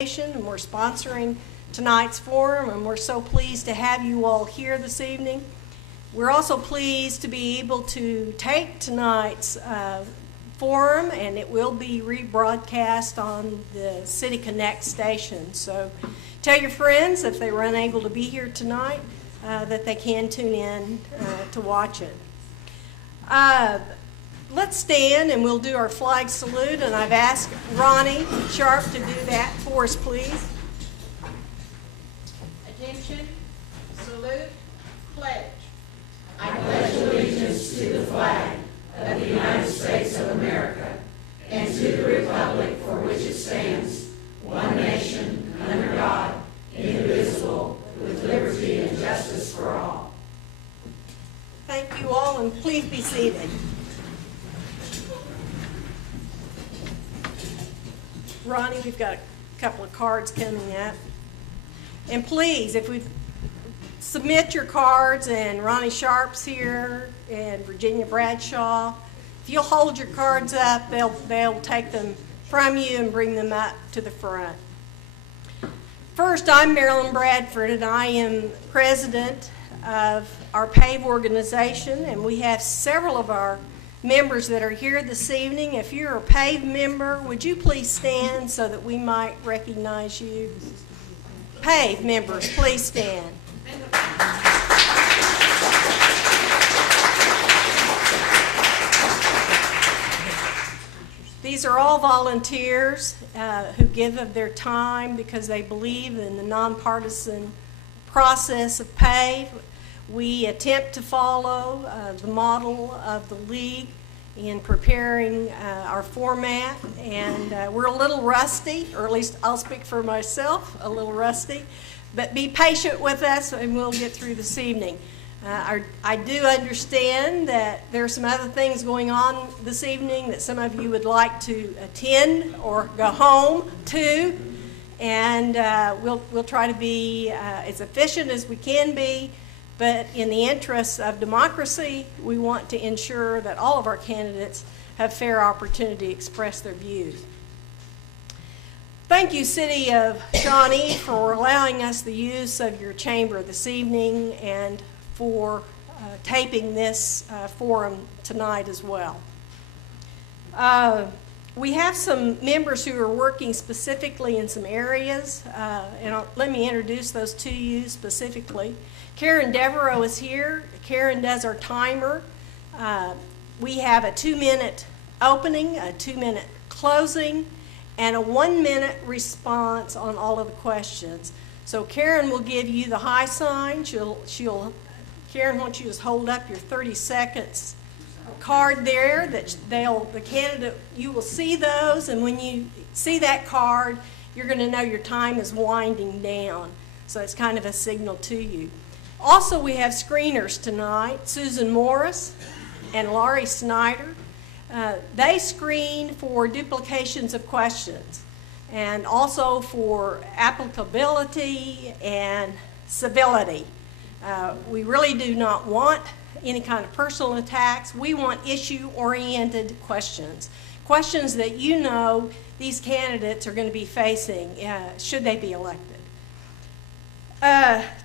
And we're sponsoring tonight's forum, and we're so pleased to have you all here this evening. We're also pleased to be able to take tonight's forum, and it will be rebroadcast on the City Connect station. So tell your friends, if they were unable to be here tonight, that they can tune in to watch it. Let's stand and we'll do our flag salute, and I've asked Ronnie Sharp to do that for us, please. Attention, salute, pledge. I pledge allegiance to the flag of the United States of America and to the republic for which it stands, one nation, under God, indivisible, with liberty and justice for all. Thank you all, and please be seated. Ronnie, we've got a couple of cards coming up. And please, if we submit your cards, and Ronnie Sharp's here, and Virginia Bradshaw, if you'll hold your cards up, they'll take them from you and bring them up to the front. First, I'm Marilyn Bradford, and I am president of our PAVE organization, and we have several of our members that are here this evening. If you're a PAVE member, would you please stand so that we might recognize you? PAVE members, please stand. These are all volunteers who give of their time because they believe in the nonpartisan process of PAVE. We attempt to follow the model of the League in preparing our format, and we're a little rusty, or at least I'll speak for myself, a little rusty, but be patient with us and we'll get through this evening. I do understand that there are some other things going on this evening that some of you would like to attend or go home to, and we'll try to be as efficient as we can be. But in the interests of democracy, we want to ensure that all of our candidates have fair opportunity to express their views. Thank you, City of Shawnee, for allowing us the use of your chamber this evening and for taping this forum tonight as well. We have some members who are working specifically in some areas, and let me introduce those to you specifically. Karen Devereaux is here. Karen does our timer. We have a 2-minute opening, a 2-minute closing, and a 1-minute response on all of the questions. So Karen will give you the high sign. Karen wants you to just hold up your 30 seconds card there that the candidate, you will see those, and when you see that card, you're going to know your time is winding down. So it's kind of a signal to you. Also, we have screeners tonight, Susan Morris and Laurie Snyder. They screen for duplications of questions and also for applicability and civility. We really do not want any kind of personal attacks. We want issue-oriented questions, questions that you know these candidates are going to be facing should they be elected.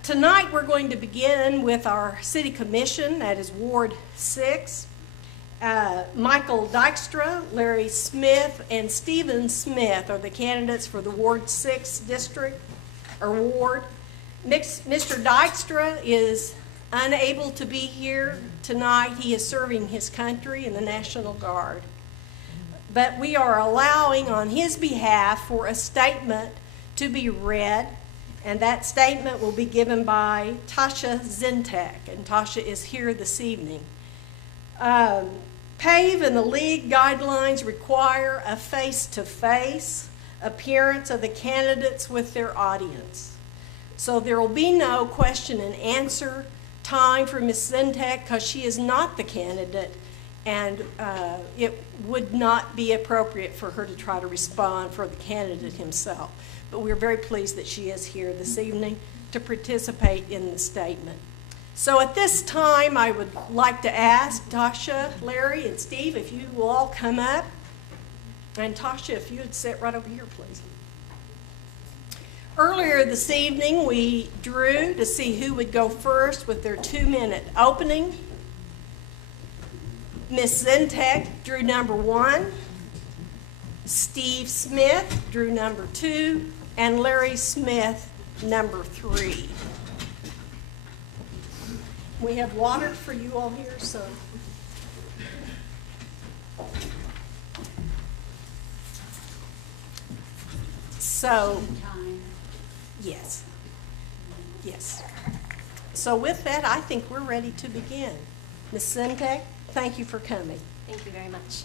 Tonight we're going to begin with our City Commission, that is Ward 6. Michael Dykstra, Larry Smith, and Stephen Smith are the candidates for the Ward 6 district or ward. Mr. Dykstra is unable to be here tonight. He is serving his country in the National Guard. But we are allowing on his behalf for a statement to be read, and that statement will be given by Tasha Zintek, and Tasha is here this evening. PAVE and the League guidelines require a face-to-face appearance of the candidates with their audience. So there will be no question and answer time for Ms. Zintek because she is not the candidate, and it would not be appropriate for her to try to respond for the candidate himself. But we're very pleased that she is here this evening to participate in the statement. So at this time, I would like to ask Tasha, Larry, and Steve if you will all come up. And Tasha, if you would sit right over here, please. Earlier this evening, we drew to see who would go first with their 2-minute opening. Ms. Zentek drew number 1, Steve Smith drew number 2, and Larry Smith number 3. We have water for you all here, so. Yes. Yes. So with that, I think we're ready to begin. Ms. Zentek, thank you for coming. Thank you very much.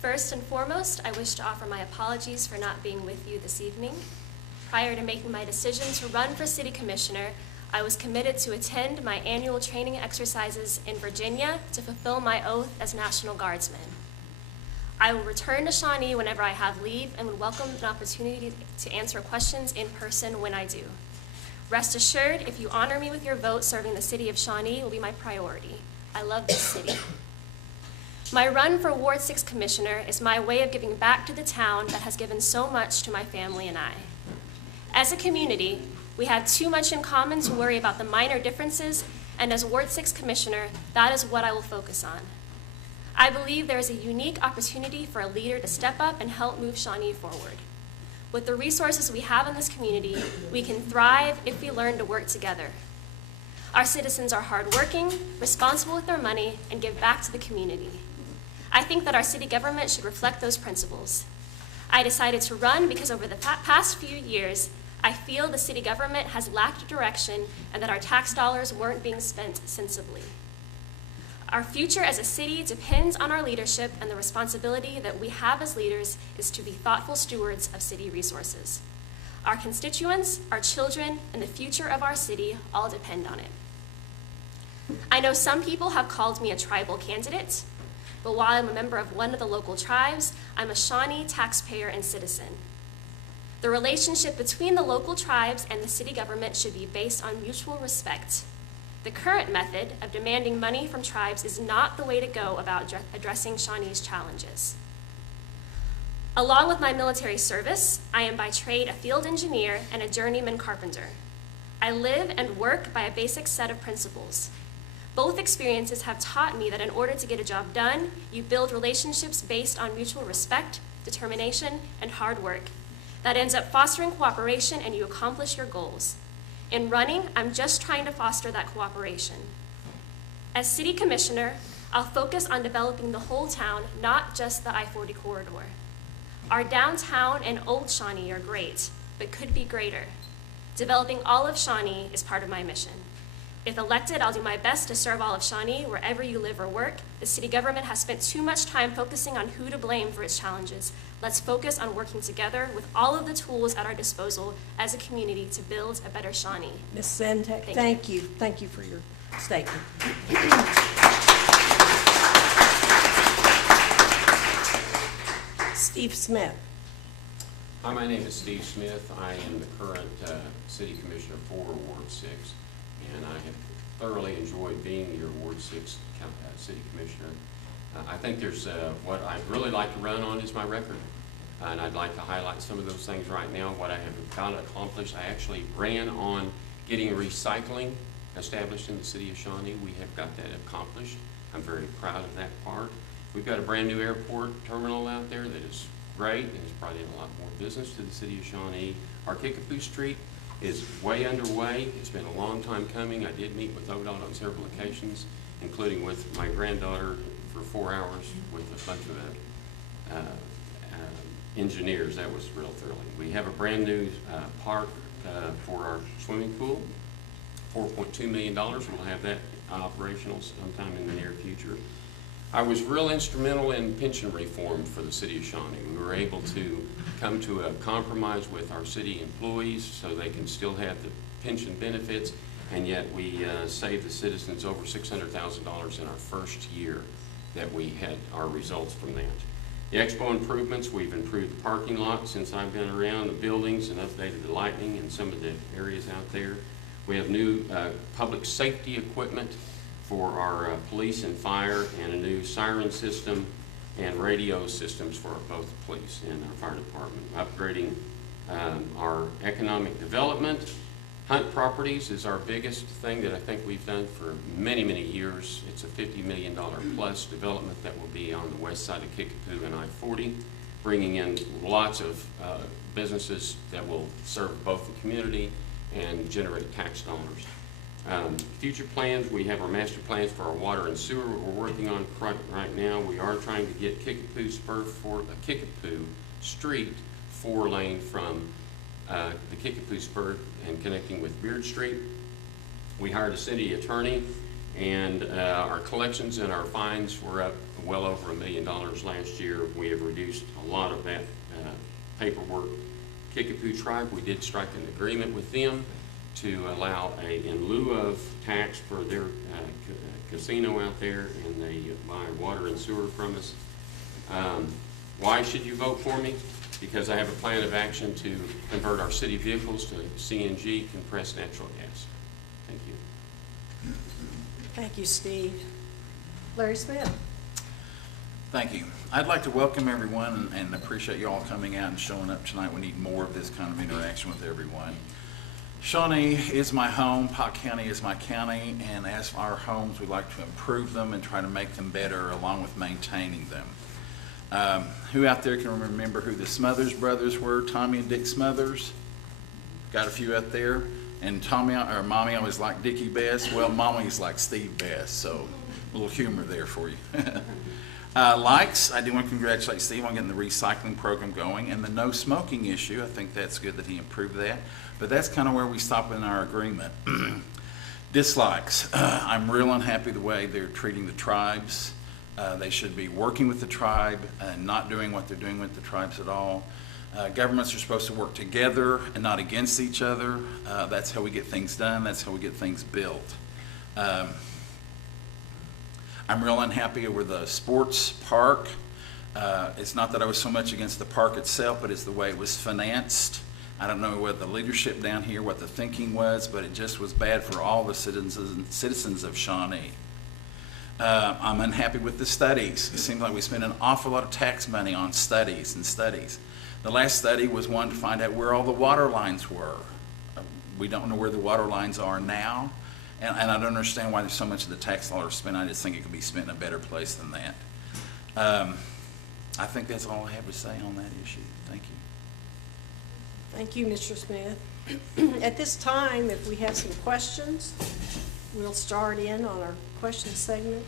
First and foremost, I wish to offer my apologies for not being with you this evening. Prior to making my decision to run for City Commissioner, I was committed to attend my annual training exercises in Virginia to fulfill my oath as National Guardsman. I will return to Shawnee whenever I have leave and would welcome an opportunity to answer questions in person when I do. Rest assured, if you honor me with your vote, serving the city of Shawnee will be my priority. I love this city. My run for Ward 6 Commissioner is my way of giving back to the town that has given so much to my family and I. As a community, we have too much in common to worry about the minor differences, and as Ward 6 Commissioner, that is what I will focus on. I believe there is a unique opportunity for a leader to step up and help move Shawnee forward. With the resources we have in this community, we can thrive if we learn to work together. Our citizens are hardworking, responsible with their money, and give back to the community. I think that our city government should reflect those principles. I decided to run because over the past few years, I feel the city government has lacked direction and that our tax dollars weren't being spent sensibly. Our future as a city depends on our leadership, and the responsibility that we have as leaders is to be thoughtful stewards of city resources. Our constituents, our children, and the future of our city all depend on it. I know some people have called me a tribal candidate, but while I'm a member of one of the local tribes, I'm a Shawnee taxpayer and citizen. The relationship between the local tribes and the city government should be based on mutual respect. The current method of demanding money from tribes is not the way to go about addressing Shawnee's challenges. Along with my military service, I am by trade a field engineer and a journeyman carpenter. I live and work by a basic set of principles. Both experiences have taught me that in order to get a job done, you build relationships based on mutual respect, determination, and hard work. That ends up fostering cooperation, and you accomplish your goals. In running, I'm just trying to foster that cooperation. As City Commissioner, I'll focus on developing the whole town, not just the I-40 corridor. Our downtown and Old Shawnee are great, but could be greater. Developing all of Shawnee is part of my mission. If elected, I'll do my best to serve all of Shawnee wherever you live or work. The city government has spent too much time focusing on who to blame for its challenges. Let's focus on working together with all of the tools at our disposal as a community to build a better Shawnee. Ms. Zentek, thank you. Thank you for your statement. Steve Smith. Hi, my name is Steve Smith. I am the current City Commissioner for Ward 6, and I have thoroughly enjoyed being your Ward 6 City Commissioner. I think there's what I'd really like to run on is my record, and I'd like to highlight some of those things right now. What I have got accomplished, I actually ran on getting recycling established in the city of Shawnee. We have got that accomplished. I'm very proud of that part. We've got a brand new airport terminal out there that is great and has brought in a lot more business to the city of Shawnee. Our Kickapoo Street is way underway. It's been a long time coming. I did meet with ODOT on several occasions, including with my granddaughter for 4 hours with a bunch of engineers. That was real thrilling. We have a brand new park for our swimming pool, $4.2 million. We'll have that operational sometime in the near future. I was real instrumental in pension reform for the city of Shawnee. We were able to come to a compromise with our city employees so they can still have the pension benefits, and yet we saved the citizens over $600,000 in our first year that we had our results from that. The expo improvements, we've improved the parking lot since I've been around, the buildings, and updated the lighting in some of the areas out there. We have new public safety equipment for our police and fire, and a new siren system and radio systems for both police and our fire department. Upgrading Our economic development, Hunt Properties is our biggest thing that I think we've done for many, many years. It's a $50 million plus development that will be on the west side of Kickapoo and I-40, bringing in lots of businesses that will serve both the community and generate tax dollars. Future plans, we have our master plans for our water and sewer we're working on right now. We are trying to get Kickapoo Street 4-lane from the Kickapoo Spur and connecting with Beard Street. We hired a city attorney, and our collections and our fines were up well over $1 million last year. We have reduced a lot of that paperwork. Kickapoo Tribe, we did strike an agreement with them to allow in lieu of tax for their casino out there, and they buy water and sewer from us. Why should you vote for me? Because I have a plan of action to convert our city vehicles to CNG, compressed natural gas. Thank you. Thank you, Steve. Larry Smith. Thank you. I'd like to welcome everyone and appreciate you all coming out and showing up tonight. We need more of this kind of interaction with everyone. Shawnee is my home, Polk County is my county, and as for our homes, we like to improve them and try to make them better along with maintaining them. Who out there can remember who the Smothers brothers were? Tommy and Dick Smothers? Got a few out there. And Mommy always liked Dickie best. Well, Mommy's like Steve best, so a little humor there for you. Likes, I do want to congratulate Steve on getting the recycling program going and the no smoking issue. I think that's good that he improved that. But that's kind of where we stop in our agreement. Dislikes, I'm real unhappy the way they're treating the tribes. They should be working with the tribe and not doing what they're doing with the tribes at all. Governments are supposed to work together and not against each other. That's how we get things done. That's how we get things built. I'm real unhappy over the sports park. It's not that I was so much against the park itself, but it's the way it was financed. I don't know what the leadership down here, what the thinking was, but it just was bad for all the citizens of Shawnee. I'm unhappy with the studies. It seems like we spend an awful lot of tax money on studies and studies. The last study was one to find out where all the water lines were. We don't know where the water lines are now, and I don't understand why there's so much of the tax dollars spent. I just think it could be spent in a better place than that. I think that's all I have to say on that issue. Thank you. Thank you, Mr. Smith. At this time, if we have some questions, we'll start in on our question segment.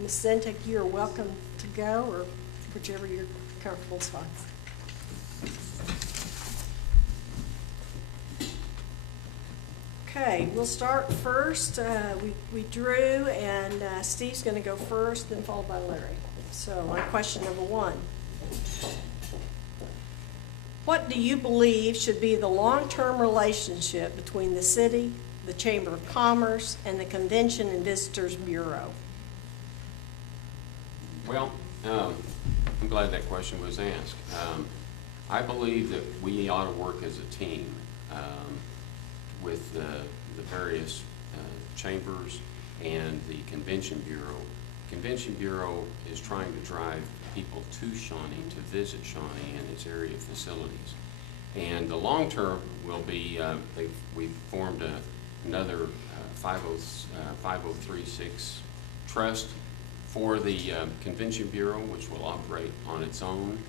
Ms. Zentek, you're welcome to go, or whichever you're comfortable with. Okay, we'll start first. We drew, and Steve's going to go first, then followed by Larry. So my question number one. What do you believe should be the long-term relationship between the city, the Chamber of Commerce, and the Convention and Visitors Bureau? Well, I'm glad that question was asked. I believe that we ought to work as a team with the various chambers and the Convention Bureau. Convention Bureau is trying to drive people to Shawnee to visit Shawnee and its area facilities. And the long term will be, we've formed another 5036 trust for the Convention Bureau, which will operate on its own.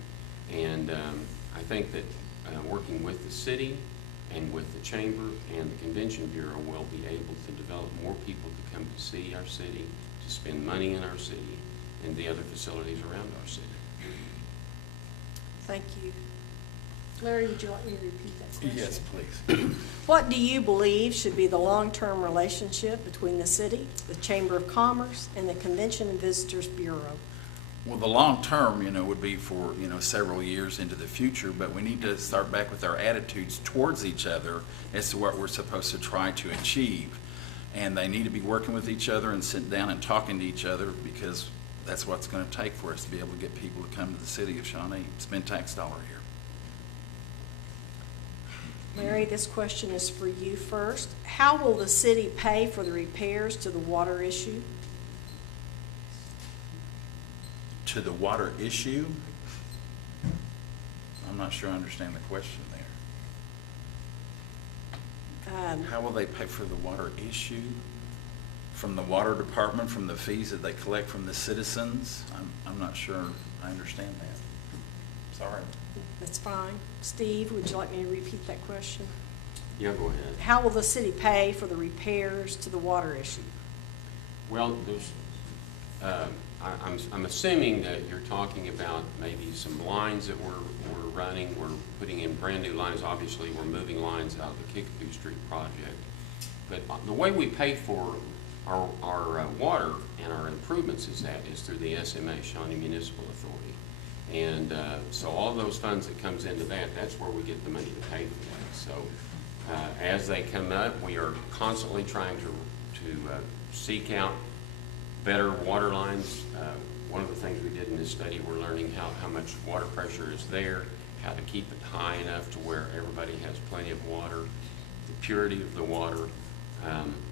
And I think that working with the city and with the Chamber and the Convention Bureau, we'll be able to develop more people to come to see our city, to spend money in our city, and the other facilities around our city. Thank you. Larry, would you like me to repeat that question? Yes, please. What do you believe should be the long-term relationship between the city, the Chamber of Commerce, and the Convention and Visitors Bureau? Well, the long term, would be for, several years into the future, but we need to start back with our attitudes towards each other as to what we're supposed to try to achieve. And they need to be working with each other and sitting down and talking to each other, because that's what's going to take for us to be able to get people to come to the city of Shawnee, spend tax dollar here. Larry, this question is for you first. How will the city pay for the repairs to the water issue? To the water issue? I'm not sure I understand the question there. How will they pay for the water issue? From the water department, from the fees that they collect from the citizens? I'm not sure I understand that. Sorry. That's fine. Steve, would you like me to repeat that question? Yeah, go ahead. How will the city pay for the repairs to the water issue? Well, there's, I'm assuming that you're talking about maybe some lines that we're running. We're putting in brand new lines. Obviously, we're moving lines out of the Kickapoo Street project. But the way we pay for our water and our improvements is through the SMA, Shawnee Municipal Authority. And so all those funds that comes into that, that's where we get the money to pay for that. So as they come up, we are constantly trying to seek out better water lines. One of the things we did in this study, we're learning how much water pressure is there, how to keep it high enough to where everybody has plenty of water, the purity of the water.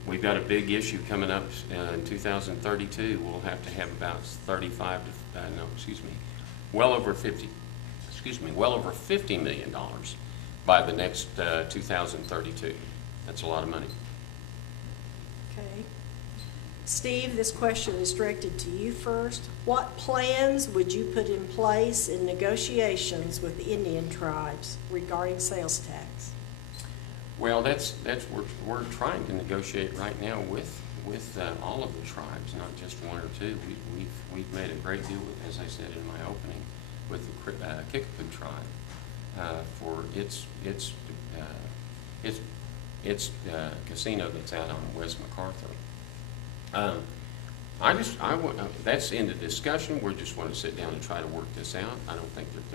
We've got a big issue coming up in 2032. We'll have to have about well over $50 million by the next 2032. That's a lot of money. Okay. Steve, this question is directed to you first. What plans would you put in place in negotiations with the Indian tribes regarding sales tax? Well, we're trying to negotiate right now with all of the tribes, not just one or two. We've made a great deal, as I said in my opening, with the Kickapoo tribe for its casino that's out on West MacArthur. That's in the discussion. We just want to sit down and try to work this out. I don't think that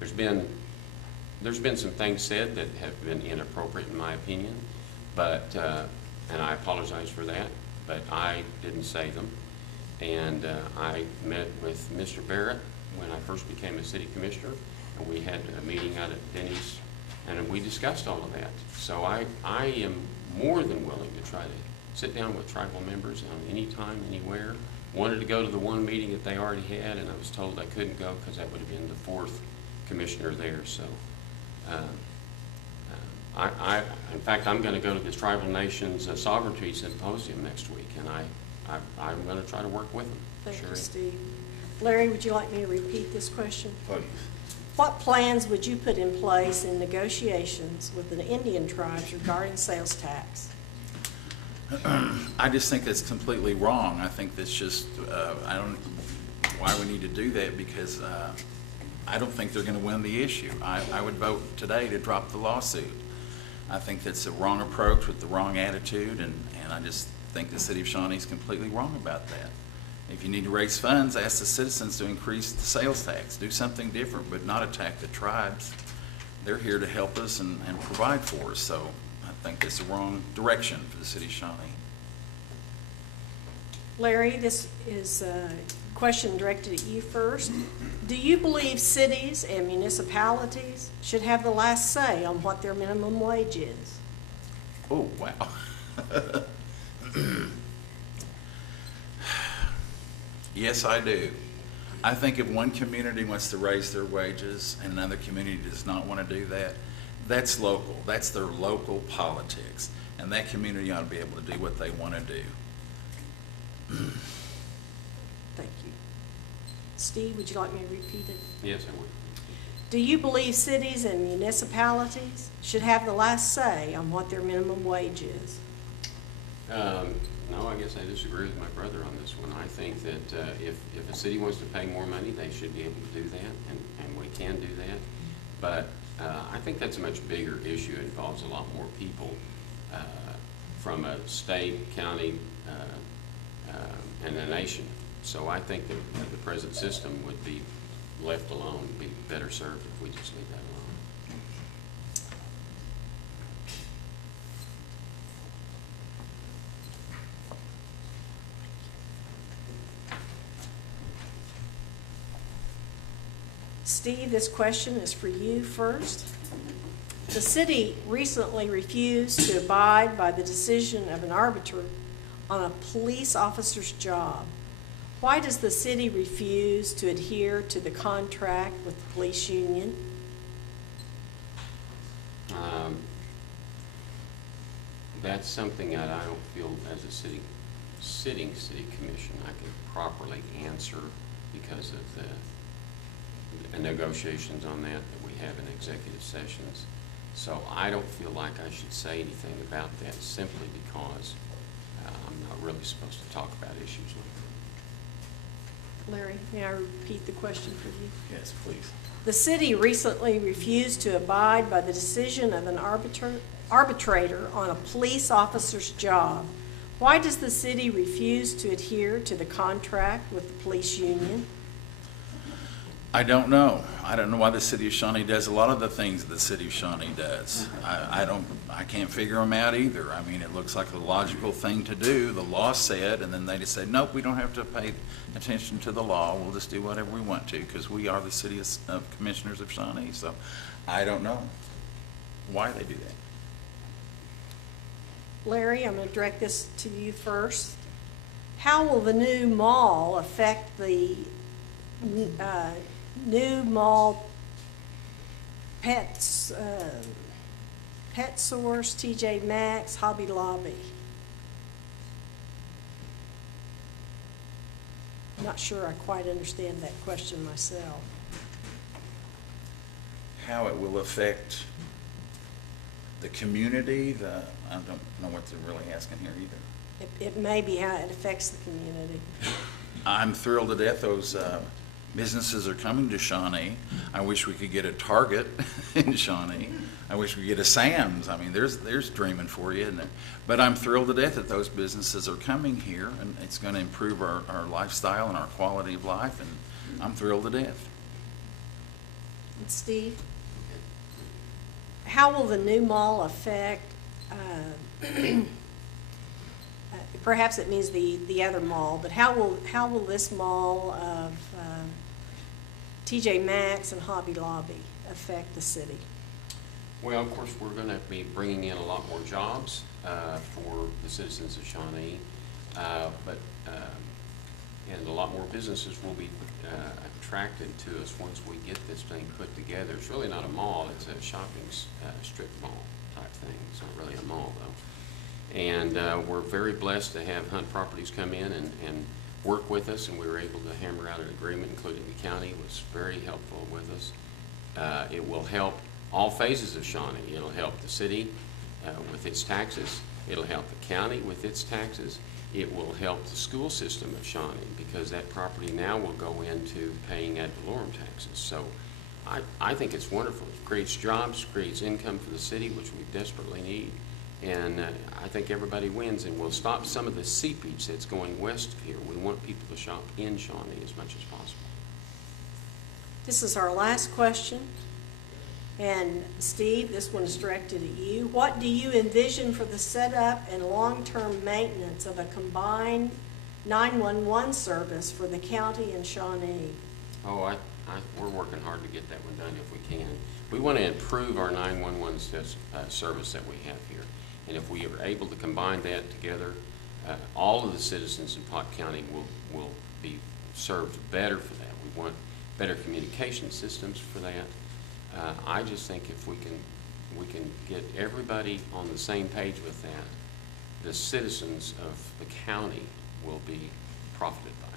there's been some things said that have been inappropriate in my opinion, but and I apologize for that, but I didn't say them. And I met with Mr. Barrett when I first became a city commissioner, and we had a meeting out at Denny's, and we discussed all of that. So I am more than willing to try to sit down with tribal members on any time, anywhere. Wanted to go to the one meeting that they already had, and I was told I couldn't go because that would have been the fourth commissioner there. So in fact, I'm going to go to this Tribal Nations Sovereignty Symposium next week, and I'm going to try to work with them. Thank you, Steve. Larry, would you like me to repeat this question? Please. What plans would you put in place in negotiations with the Indian tribes regarding sales tax? I just think that's completely wrong. I think that's just, I don't know why we need to do that, because I don't think they're going to win the issue. I would vote today to drop the lawsuit. I think that's a wrong approach with the wrong attitude, and I just think the city of Shawnee is completely wrong about that. If you need to raise funds, ask the citizens to increase the sales tax. Do something different, but not attack the tribes. They're here to help us and provide for us. So I think that's the wrong direction for the city of Shawnee. Larry, this is a question directed at you first. Do you believe cities and municipalities should have the last say on what their minimum wage is? Oh, wow. Yes, I do. I think if one community wants to raise their wages and another community does not want to do that, that's local. That's their local politics. And that community ought to be able to do what they want to do. Thank you. Steve, would you like me to repeat it? Yes, I would. Do you believe cities and municipalities should have the last say on what their minimum wage is? No, I guess I disagree with my brother on this one. I think that if a city wants to pay more money, they should be able to do that, and we can do that. But I think that's a much bigger issue. It involves a lot more people from a state, county, and a nation. So I think that the present system would be left alone, be better served if we just leave that alone. Steve, this question is for you first. The city recently refused to abide by the decision of an arbiter on a police officer's job. Why does the city refuse to adhere to the contract with the police union? That's something that I don't feel as a sitting city commission I can properly answer because of the negotiations on that we have in executive sessions. So I don't feel like I should say anything about that simply because I'm not really supposed to talk about issues like that. Larry, may I repeat the question for you? Yes, please. The city recently refused to abide by the decision of an arbitrator on a police officer's job. Why does the city refuse to adhere to the contract with the police union? I don't know. I don't know why the city of Shawnee does a lot of the things that the city of Shawnee does. I can't figure them out either. I mean, it looks like a logical thing to do. The law said, and then they just said, nope, we don't have to pay attention to the law. We'll just do whatever we want to because we are the city of commissioners of Shawnee. So I don't know why they do that. Larry, I'm going to direct this to you first. How will the new mall affect the new mall Pet Source, TJ Maxx, Hobby Lobby? I'm not sure I quite understand that question myself. How it will affect the community, I don't know what they're really asking here either. It may be how it affects the community. I'm thrilled to death those businesses are coming to Shawnee. I wish we could get a Target in Shawnee. I wish we could get a Sam's. I mean, there's dreaming for you, isn't it? But I'm thrilled to death that those businesses are coming here, and it's going to improve our lifestyle and our quality of life, and I'm thrilled to death. And Steve, how will the new mall affect, perhaps it means the other mall, but how will this mall of TJ Maxx and Hobby Lobby affect the city? Well, of course, we're going to be bringing in a lot more jobs for the citizens of Shawnee, and a lot more businesses will be attracted to us once we get this thing put together. It's really not a mall, it's a shopping strip mall type thing. It's not really a mall, though. And we're very blessed to have Hunt Properties come in and work with us, and we were able to hammer out an agreement, including the county was very helpful with us. It will help all phases of Shawnee. It'll help the city with its taxes. It'll help the county with its taxes. It will help the school system of Shawnee because that property now will go into paying ad valorem taxes. So I think it's wonderful. It creates jobs, creates income for the city, which we desperately need. And I think everybody wins, and we'll stop some of the seepage that's going west here. We want people to shop in Shawnee as much as possible. This is our last question. And Steve, this one is directed at you. What do you envision for the setup and long-term maintenance of a combined 911 service for the county and Shawnee? Oh, we're working hard to get that one done if we can. We want to improve our 911 service that we have here. And if we are able to combine that together, all of the citizens in Polk County will be served better for that. We want better communication systems for that. I just think if we can get everybody on the same page with that, the citizens of the county will be profited by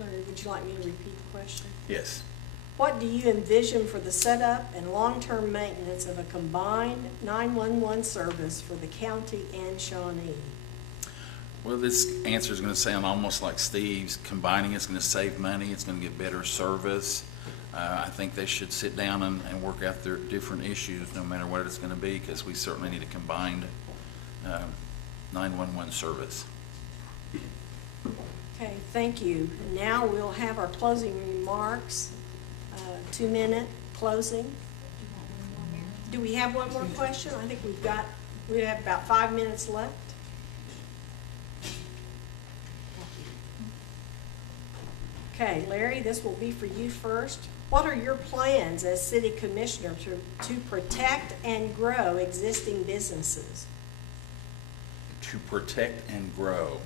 it. Larry, would you like me to repeat the question? Yes. What do you envision for the setup and long-term maintenance of a combined 911 service for the county and Shawnee? Well, this answer is going to sound almost like Steve's. Combining it's going to save money. It's going to get better service. I think they should sit down and work out their different issues, no matter what it's going to be, because we certainly need a combined 911 service. Okay, thank you. Now we'll have our closing remarks. 2-minute closing. Do we have one more question? I think we have about 5 minutes left. Okay, Larry, this will be for you first. What are your plans as city commissioner to protect and grow existing businesses? To protect and grow.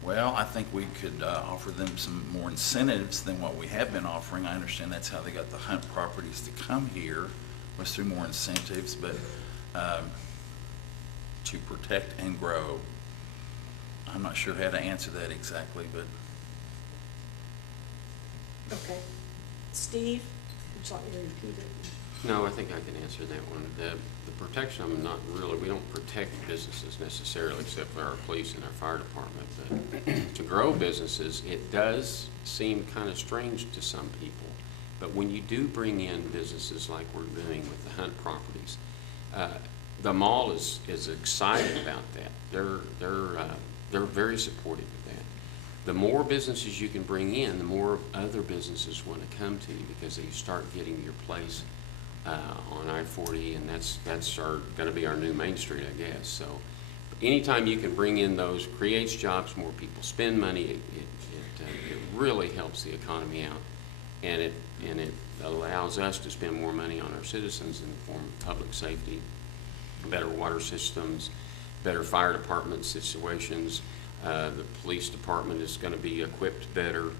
Well, I think we could offer them some more incentives than what we have been offering. I understand that's how they got the Hunt Properties to come here, was through more incentives, but to protect and grow. I'm not sure how to answer that exactly, but Okay. Steve, would you like me to repeat it? No, I think I can answer that one. The protection, I'm not really, we don't protect businesses necessarily, except for our police and our fire department. But to grow businesses, it does seem kind of strange to some people. But when you do bring in businesses like we're doing with the Hunt properties, the mall is excited about that. They're very supportive of that. The more businesses you can bring in, the more other businesses want to come to you because they start getting your place on I-40, and that's going to be our new Main Street, I guess. So anytime you can bring in those, creates jobs, more people spend money, it really helps the economy out, and it allows us to spend more money on our citizens in the form of public safety, better water systems, better fire department situations. The police department is going to be equipped better.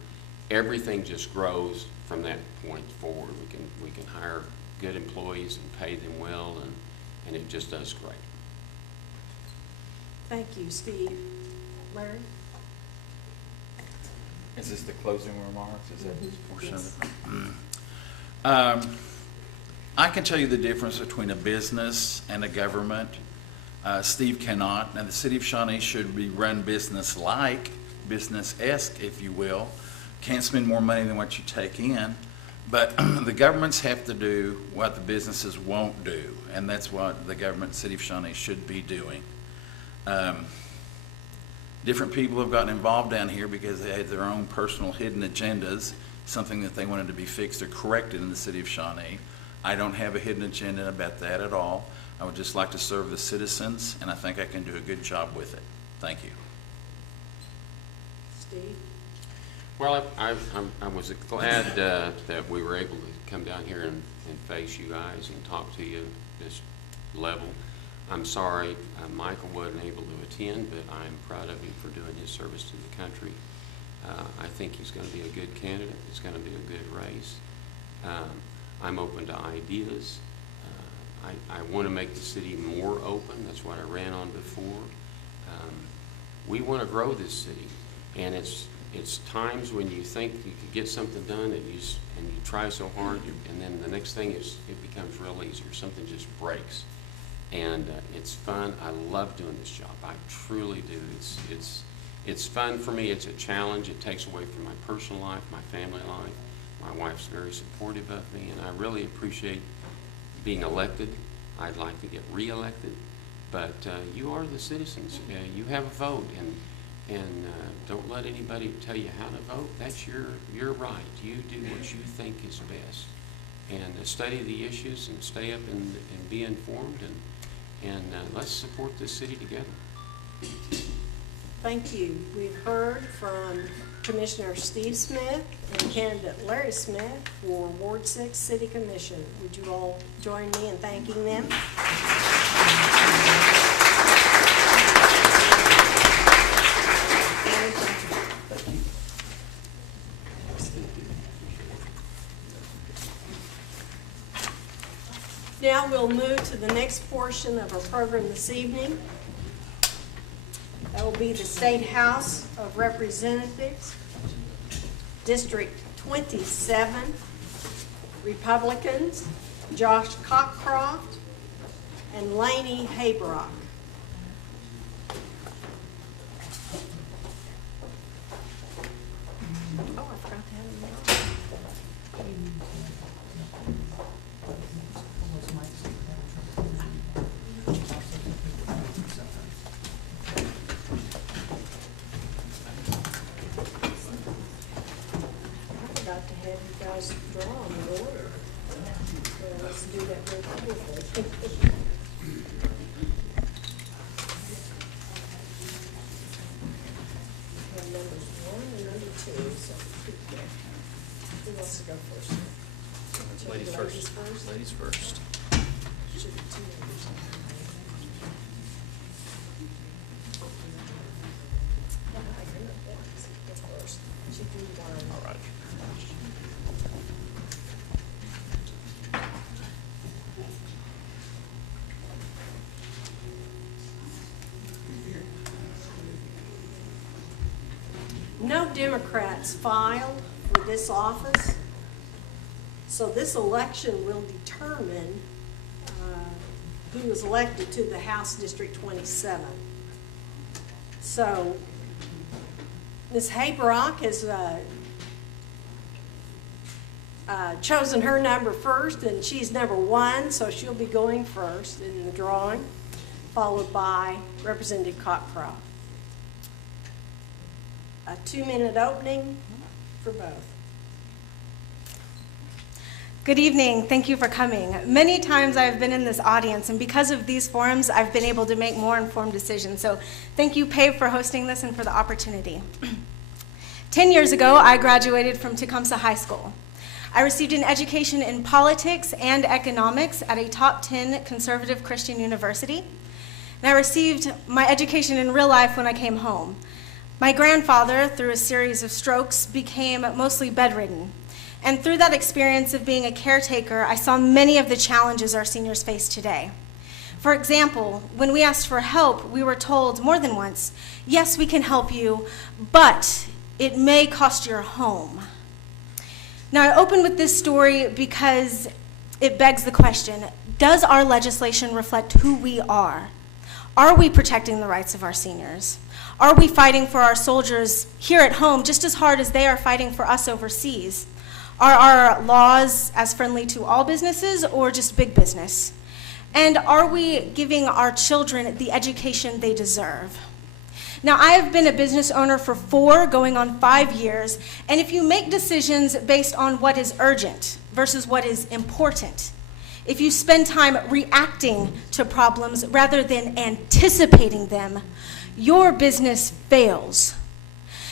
Everything just grows from that point forward. We can hire good employees and pay them well, and it just does great. Thank you, Steve. Larry? is this the closing remarks? Is that this portion Yes. of it? I can tell you the difference between a business and a government. Steve cannot. Now, the city of Shawnee should be run business-like, business-esque, if you will. Can't spend more money than what you take in. But the governments have to do what the businesses won't do, and that's what the government, city of Shawnee, should be doing. Different people have gotten involved down here because they had their own personal hidden agendas, something that they wanted to be fixed or corrected in the city of Shawnee. I don't have a hidden agenda about that at all. I would just like to serve the citizens, and I think I can do a good job with it. Thank you. Steve? Well, I was glad that we were able to come down here and face you guys and talk to you at this level. I'm sorry Michael wasn't able to attend, but I'm proud of him for doing his service to the country. I think he's going to be a good candidate. It's going to be a good race. I'm open to ideas. I want to make the city more open. That's what I ran on before. We want to grow this city, and it's times when you think you could get something done and you try so hard, and then the next thing is it becomes real easy, or something just breaks. And it's fun. I love doing this job. I truly do. It's fun for me. It's a challenge. It takes away from my personal life, my family life. My wife's very supportive of me, and I really appreciate being elected. I'd like to get re-elected, but you are the citizens. You have a vote, and don't let anybody tell you how to vote. That's your right. You do what you think is best, and study the issues and stay up and be informed, and let's support this city together. Thank you. We've heard from Commissioner Steve Smith and candidate Larry Smith for Ward 6 City Commission. Would you all join me in thanking them? Now we'll move to the next portion of our program this evening. That will be the State House of Representatives, District 27, Republicans, Josh Cockcroft and Laney Haybrock. Oh, I forgot to have them on. I forgot to have you guys draw on the order. So let's do that real quickly. We have numbers 1 and number 2, so who wants to go first? Should we do ladies first? Ladies first. Should be 2 numbers. I can look at first. Should do 1. All right. No Democrats filed for this office, so this election will determine who is elected to the House District 27. So Ms. Haybrock has chosen her number first, and she's number 1, so she'll be going first in the drawing, followed by Representative Cockcroft. A 2-minute opening for both. Good evening. Thank you for coming. Many times I've been in this audience, and because of these forums, I've been able to make more informed decisions. So thank you, PAVE, for hosting this and for the opportunity. 10 years ago, I graduated from Tecumseh High School. I received an education in politics and economics at a top 10 conservative Christian university. And I received my education in real life when I came home. My grandfather, through a series of strokes, became mostly bedridden. And through that experience of being a caretaker, I saw many of the challenges our seniors face today. For example, when we asked for help, we were told more than once, yes, we can help you, but it may cost your home. Now, I open with this story because it begs the question, does our legislation reflect who we are? Are we protecting the rights of our seniors? Are we fighting for our soldiers here at home just as hard as they are fighting for us overseas? Are our laws as friendly to all businesses or just big business? And are we giving our children the education they deserve? Now, I have been a business owner for 4, going on 5 years, and if you make decisions based on what is urgent versus what is important, if you spend time reacting to problems rather than anticipating them, your business fails.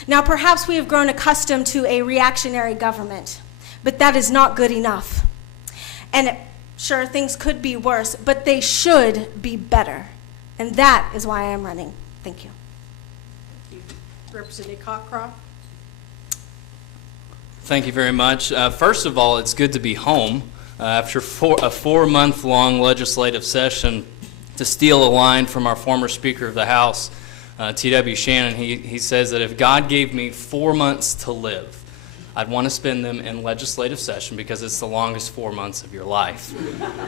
Now, perhaps we have grown accustomed to a reactionary government, but that is not good enough. And sure, things could be worse, but they should be better. And that is why I am running. Thank you. Thank you. Representative Cockcroft. Thank you very much. First of all, it's good to be home after a 4-month-long legislative session. To steal a line from our former Speaker of the House, T.W. Shannon, he says that if God gave me 4 months to live, I'd want to spend them in legislative session because it's the longest 4 months of your life.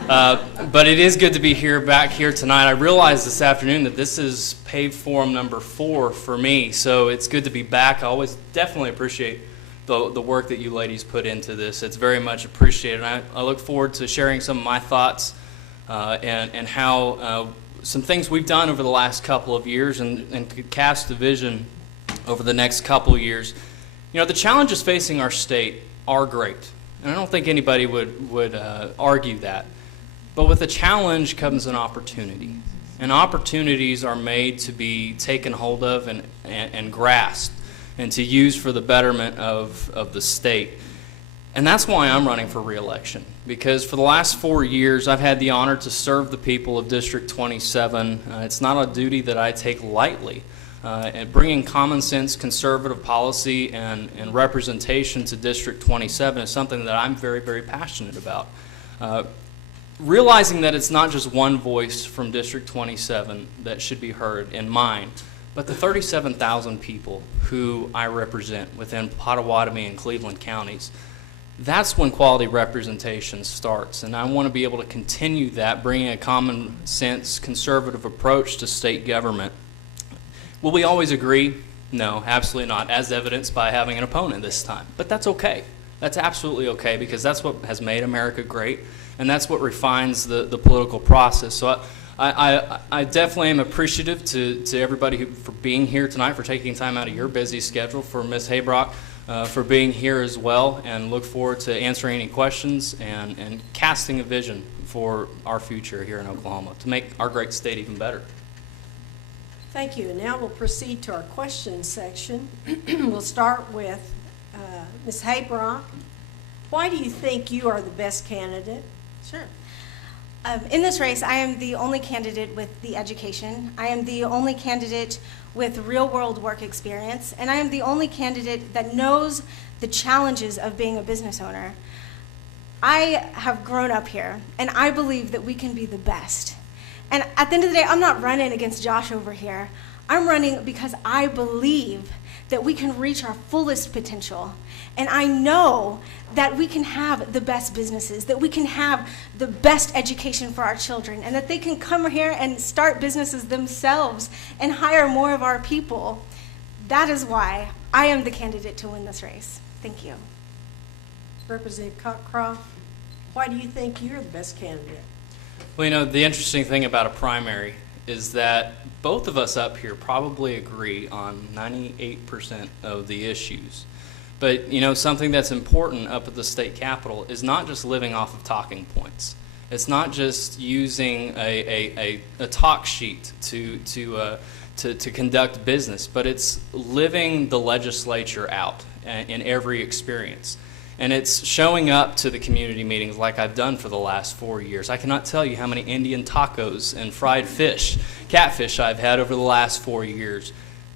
But it is good to be back here tonight. I realized this afternoon that this is PAVE Forum number 4 for me, so it's good to be back. I always definitely appreciate the work that you ladies put into this. It's very much appreciated. I look forward to sharing some of my thoughts and how some things we've done over the last couple of years and could cast a vision over the next couple of years. You know, the challenges facing our state are great, and I don't think anybody would argue that. But with a challenge comes an opportunity, and opportunities are made to be taken hold of and grasped and to use for the betterment of the state. And that's why I'm running for re-election, because for the last 4 years I've had the honor to serve the people of District 27. It's not a duty that I take lightly. And bringing common sense conservative policy and representation to District 27 is something that I'm very, very passionate about. Realizing that it's not just one voice from District 27 that should be heard in mine, but the 37,000 people who I represent within Pottawatomie and Cleveland counties. That's when quality representation starts, and I want to be able to continue that, bringing a common sense conservative approach to state government. Will we always agree? No, absolutely not, as evidenced by having an opponent this time. But that's okay. That's absolutely okay, because that's what has made America great, and that's what refines the political process. So I definitely am appreciative to everybody for being here tonight, for taking time out of your busy schedule, for Ms. Haybrock for being here as well, and look forward to answering any questions and casting a vision for our future here in Oklahoma to make our great state even better. Thank you. Now we'll proceed to our questions section. We'll start with Ms. Haybrock. Why do you think you are the best candidate? Sure. In this race, I am the only candidate with the education. I am the only candidate with real-world work experience, and I am the only candidate that knows the challenges of being a business owner. I have grown up here, and I believe that we can be the best. And at the end of the day, I'm not running against Josh over here. I'm running because I believe that we can reach our fullest potential. And I know that we can have the best businesses, that we can have the best education for our children, and that they can come here and start businesses themselves and hire more of our people. That is why I am the candidate to win this race. Thank you. Representative Cockcroft, why do you think you're the best candidate? Well, you know, the interesting thing about a primary is that both of us up here probably agree on 98% of the issues. But, you know, something that's important up at the state capitol is not just living off of talking points. It's not just using a talk sheet to conduct business, but it's living the legislature out in every experience. And it's showing up to the community meetings like I've done for the last 4 years. I cannot tell you how many Indian tacos and fried fish, catfish I've had over the last 4 years.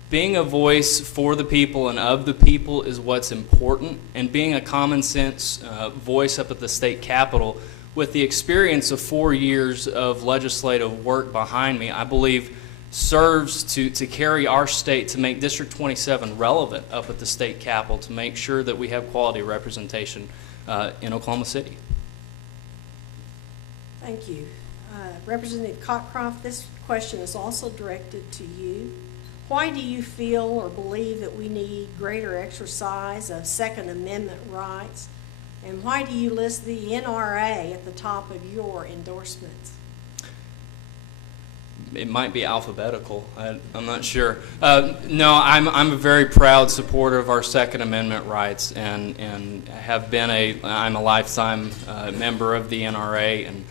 Being a voice for the people and of the people is what's important, and being a common sense voice up at the state capitol with the experience of 4 years of legislative work behind me, I believe serves to carry our state, to make District 27 relevant up at the state capitol, to make sure that we have quality representation in Oklahoma City. Thank you. Representative Cockcroft, this question is also directed to you. Why do you feel or believe that we need greater exercise of Second Amendment rights? And why do you list the NRA at the top of your endorsements? It might be alphabetical. I'm not sure. No, I'm a very proud supporter of our Second Amendment rights, and have been I'm a lifetime member of the NRA, and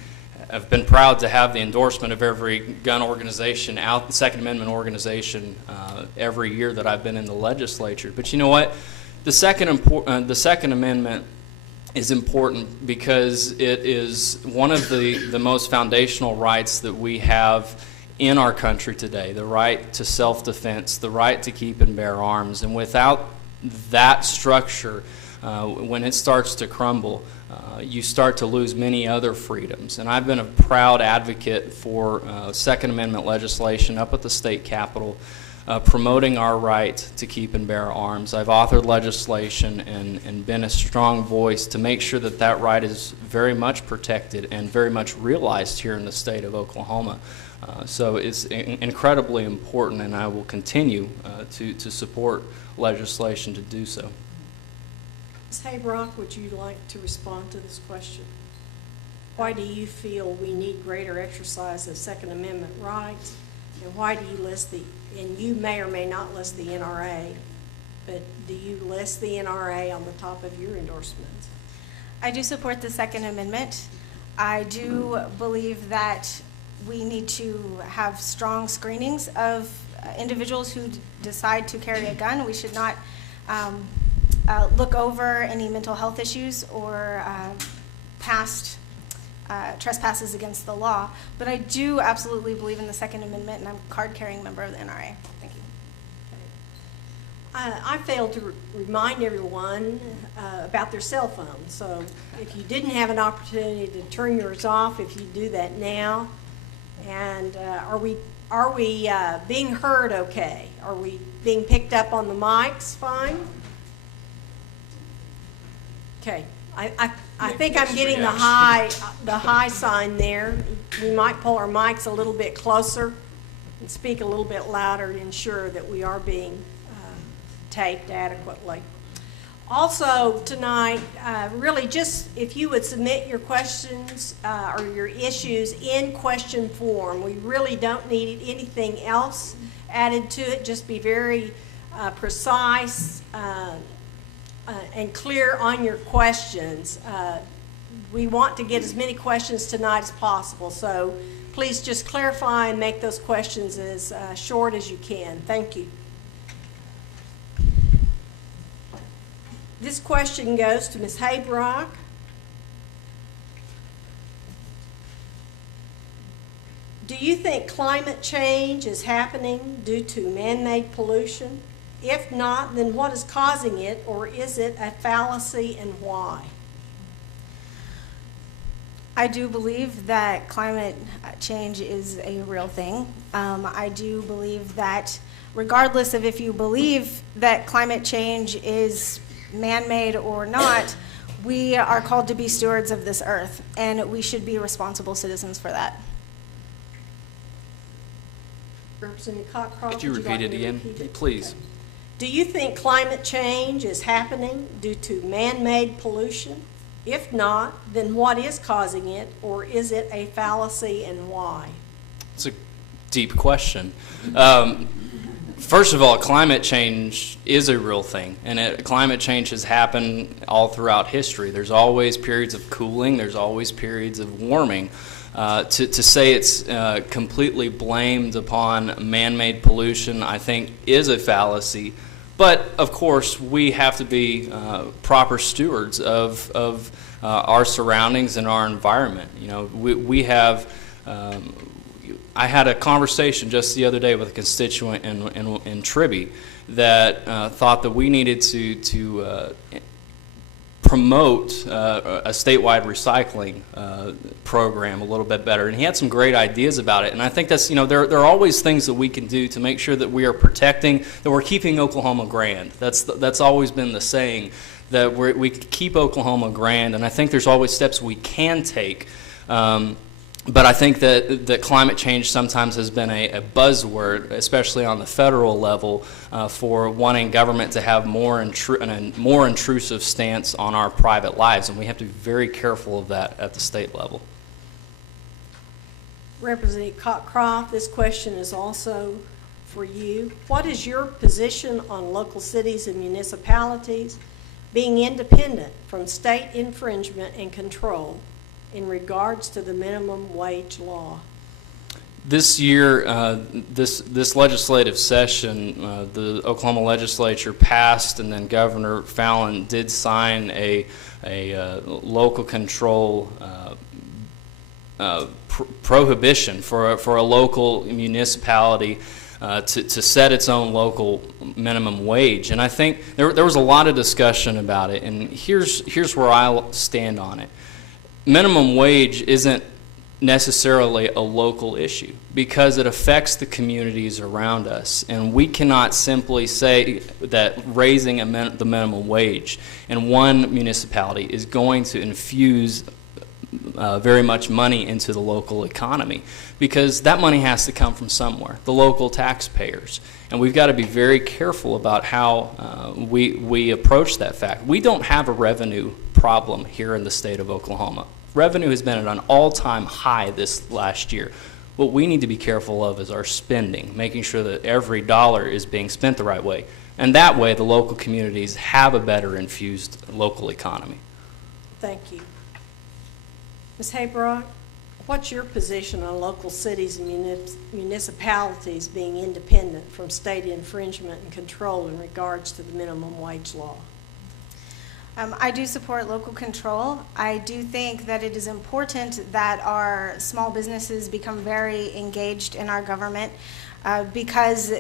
I've been proud to have the endorsement of every gun organization out, Second Amendment organization, every year that I've been in the legislature. But you know what? The Second Amendment is important because it is one of the most foundational rights that we have in our country today, the right to self-defense, the right to keep and bear arms. And without that structure, when it starts to crumble, you start to lose many other freedoms. And I've been a proud advocate for Second Amendment legislation up at the state capitol, promoting our right to keep and bear arms. I've authored legislation and been a strong voice to make sure that that right is very much protected and very much realized here in the state of Oklahoma. So it's incredibly important, and I will continue to support legislation to do so. Ms. Haybrock, would you like to respond to this question? Why do you feel we need greater exercise of Second Amendment rights? And why do you list and you may or may not list the NRA, but do you list the NRA on the top of your endorsements? I do support the Second Amendment. I do believe that we need to have strong screenings of individuals who decide to carry a gun. We should not look over any mental health issues or past trespasses against the law. But I do absolutely believe in the Second Amendment, and I'm a card-carrying member of the NRA. Thank you. I failed to remind everyone about their cell phone. So if you didn't have an opportunity to turn yours off, if you do that now. And are we being heard okay? Are we being picked up on the mics fine? Okay. I think I'm getting the high sign there. We might pull our mics a little bit closer and speak a little bit louder to ensure that we are being taped adequately. Also tonight, really just if you would submit your questions or your issues in question form. We really don't need anything else added to it. Just be very precise and clear on your questions. We want to get as many questions tonight as possible, so please just clarify and make those questions as short as you can. Thank you. This question goes to Ms. Haybrock. Do you think climate change is happening due to man-made pollution? If not, then what is causing it, or is it a fallacy, and why? I do believe that climate change is a real thing. I do believe that regardless of if you believe that climate change is man-made or not, we are called to be stewards of this earth, and we should be responsible citizens for that. Representative Cockcroft, Could you would repeat like it me to again? repeat it? Please. Okay. Do you think climate change is happening due to man-made pollution? If not, then what is causing it, or is it a fallacy, and why? It's a deep question. First of all, climate change is a real thing, and climate change has happened all throughout history. There's always periods of cooling, there's always periods of warming. To say it's completely blamed upon man-made pollution, I think, is a fallacy. But, of course, we have to be proper stewards of our surroundings and our environment. You know, we have... I had a conversation just the other day with a constituent in Tribby that thought that we needed to promote a statewide recycling program a little bit better, and he had some great ideas about it. And I think that's, you know, there are always things that we can do to make sure that we are protecting, that we're keeping Oklahoma grand. That's always been the saying, that we keep Oklahoma grand, and I think there's always steps we can take. But I think that climate change sometimes has been a buzzword, especially on the federal level, for wanting government to have a more intrusive stance on our private lives, and we have to be very careful of that at the state level. Representative Cockcroft, this question is also for you. What is your position on local cities and municipalities being independent from state infringement and control in regards to the minimum wage law? This year, this legislative session, the Oklahoma legislature passed, and then Governor Fallin did sign a local control prohibition for a local municipality to set its own local minimum wage. And I think there was a lot of discussion about it, and here's where I stand on it. Minimum wage isn't necessarily a local issue because it affects the communities around us, and we cannot simply say that raising the minimum wage in one municipality is going to infuse very much money into the local economy, because that money has to come from somewhere, the local taxpayers. And we've got to be very careful about how we approach that fact. We don't have a revenue problem here in the state of Oklahoma. Revenue has been at an all-time high this last year. What we need to be careful of is our spending, making sure that every dollar is being spent the right way. And that way, the local communities have a better infused local economy. Thank you. Ms. Haybrock, what's your position on local cities and municipalities being independent from state infringement and control in regards to the minimum wage law? I do support local control. I do think that it is important that our small businesses become very engaged in our government because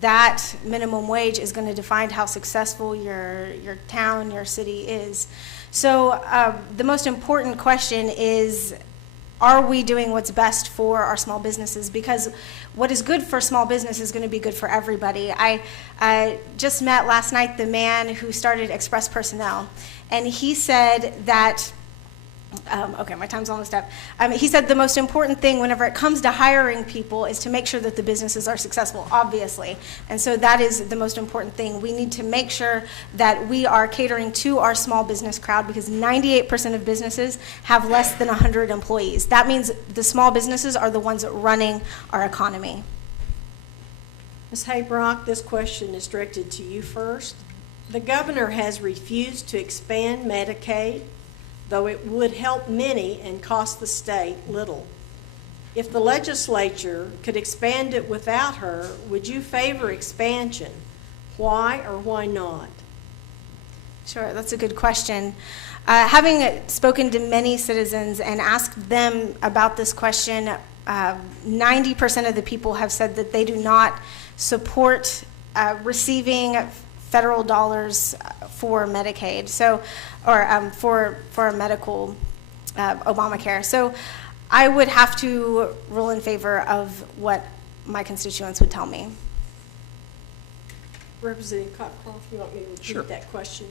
that minimum wage is going to define how successful your town, your city is. So the most important question is, are we doing what's best for our small businesses? Because what is good for small business is going to be good for everybody. I just met last night the man who started Express Personnel, and he said that, okay, my time's almost up. He said the most important thing whenever it comes to hiring people is to make sure that the businesses are successful, obviously. And so that is the most important thing. We need to make sure that we are catering to our small business crowd, because 98% of businesses have less than 100 employees. That means the small businesses are the ones running our economy. Ms. Haybrock, this question is directed to you first. The governor has refused to expand Medicaid, though it would help many and cost the state little. If the legislature could expand it without her, would you favor expansion? Why or why not? Sure, that's a good question. Having spoken to many citizens and asked them about this question, 90% of the people have said that they do not support receiving federal dollars for Medicaid, so or for medical Obamacare. So I would have to rule in favor of what my constituents would tell me. Representative Cockcroft, you want me to Sure. repeat that question?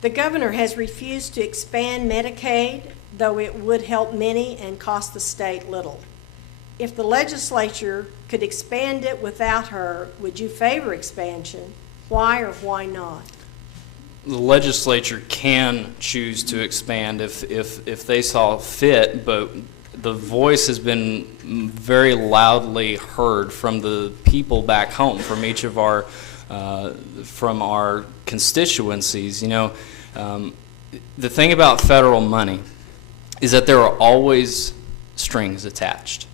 The governor has refused to expand Medicaid, though it would help many and cost the state little. If the legislature could expand it without her, would you favor expansion? Why or why not? The legislature can choose to expand if they saw fit, but the voice has been very loudly heard from the people back home, from each of our from our constituencies. You know, the thing about federal money is that there are always strings attached.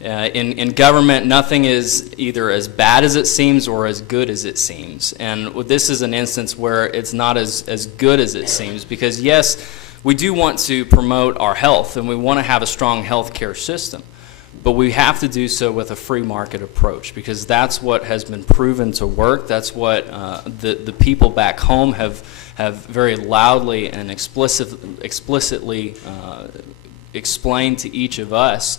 In government, nothing is either as bad as it seems or as good as it seems. And this is an instance where it's not as good as it seems, because yes, we do want to promote our health and we want to have a strong health care system. But we have to do so with a free market approach, because that's what has been proven to work. That's what the people back home have very loudly and explicitly explained to each of us.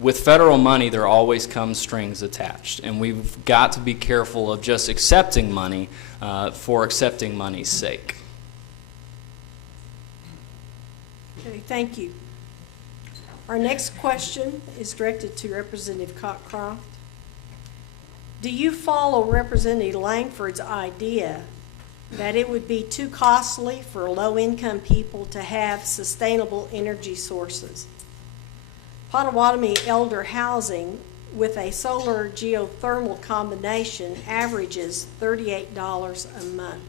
With federal money, there always comes strings attached, and we've got to be careful of just accepting money for accepting money's sake. Okay, thank you. Our next question is directed to Representative Cockcroft. Do you follow Representative Langford's idea that it would be too costly for low-income people to have sustainable energy sources? Potawatomi elder housing with a solar geothermal combination averages $38 a month.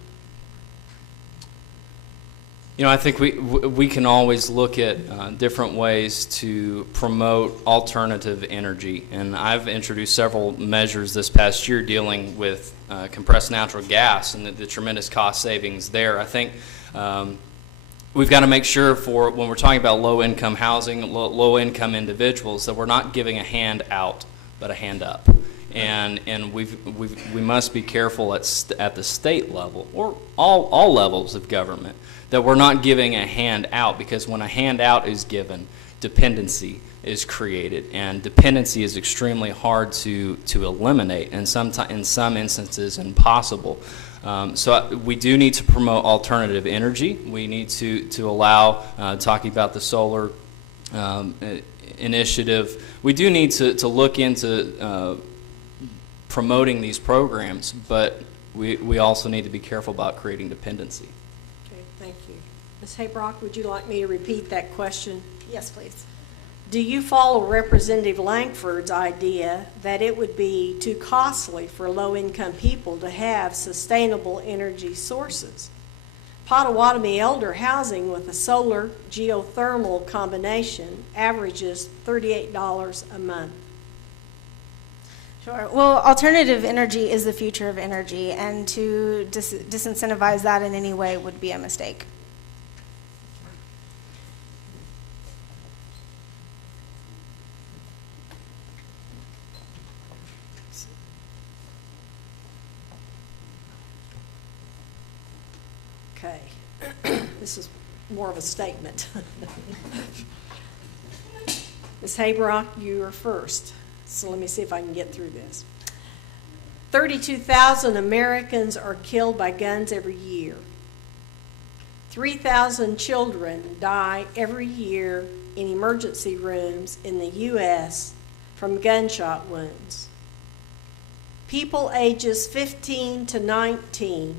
You know, I think we can always look at different ways to promote alternative energy, and I've introduced several measures this past year dealing with compressed natural gas and the tremendous cost savings there. I think we've got to make sure, for when we're talking about low-income housing, low-income individuals, that we're not giving a hand out, but a hand up. And we must be careful at the state level, or all levels of government, that we're not giving a hand out, because when a hand out is given, dependency is created, and dependency is extremely hard to eliminate, and in some instances impossible. So we do need to promote alternative energy. We need to allow, talking about the solar initiative, we do need to look into promoting these programs, but we also need to be careful about creating dependency. Okay, thank you. Ms. Haybrock, would you like me to repeat that question? Yes, please. Do you follow Representative Langford's idea that it would be too costly for low-income people to have sustainable energy sources? Potawatomi elder housing with a solar geothermal combination averages $38 a month. Sure. Well, alternative energy is the future of energy, and to disincentivize that in any way would be a mistake. Okay. This is more of a statement. Ms. Haybrock, you are first. So let me see if I can get through this. 32,000 Americans are killed by guns every year. 3,000 children die every year in emergency rooms in the U.S. from gunshot wounds. People ages 15 to 19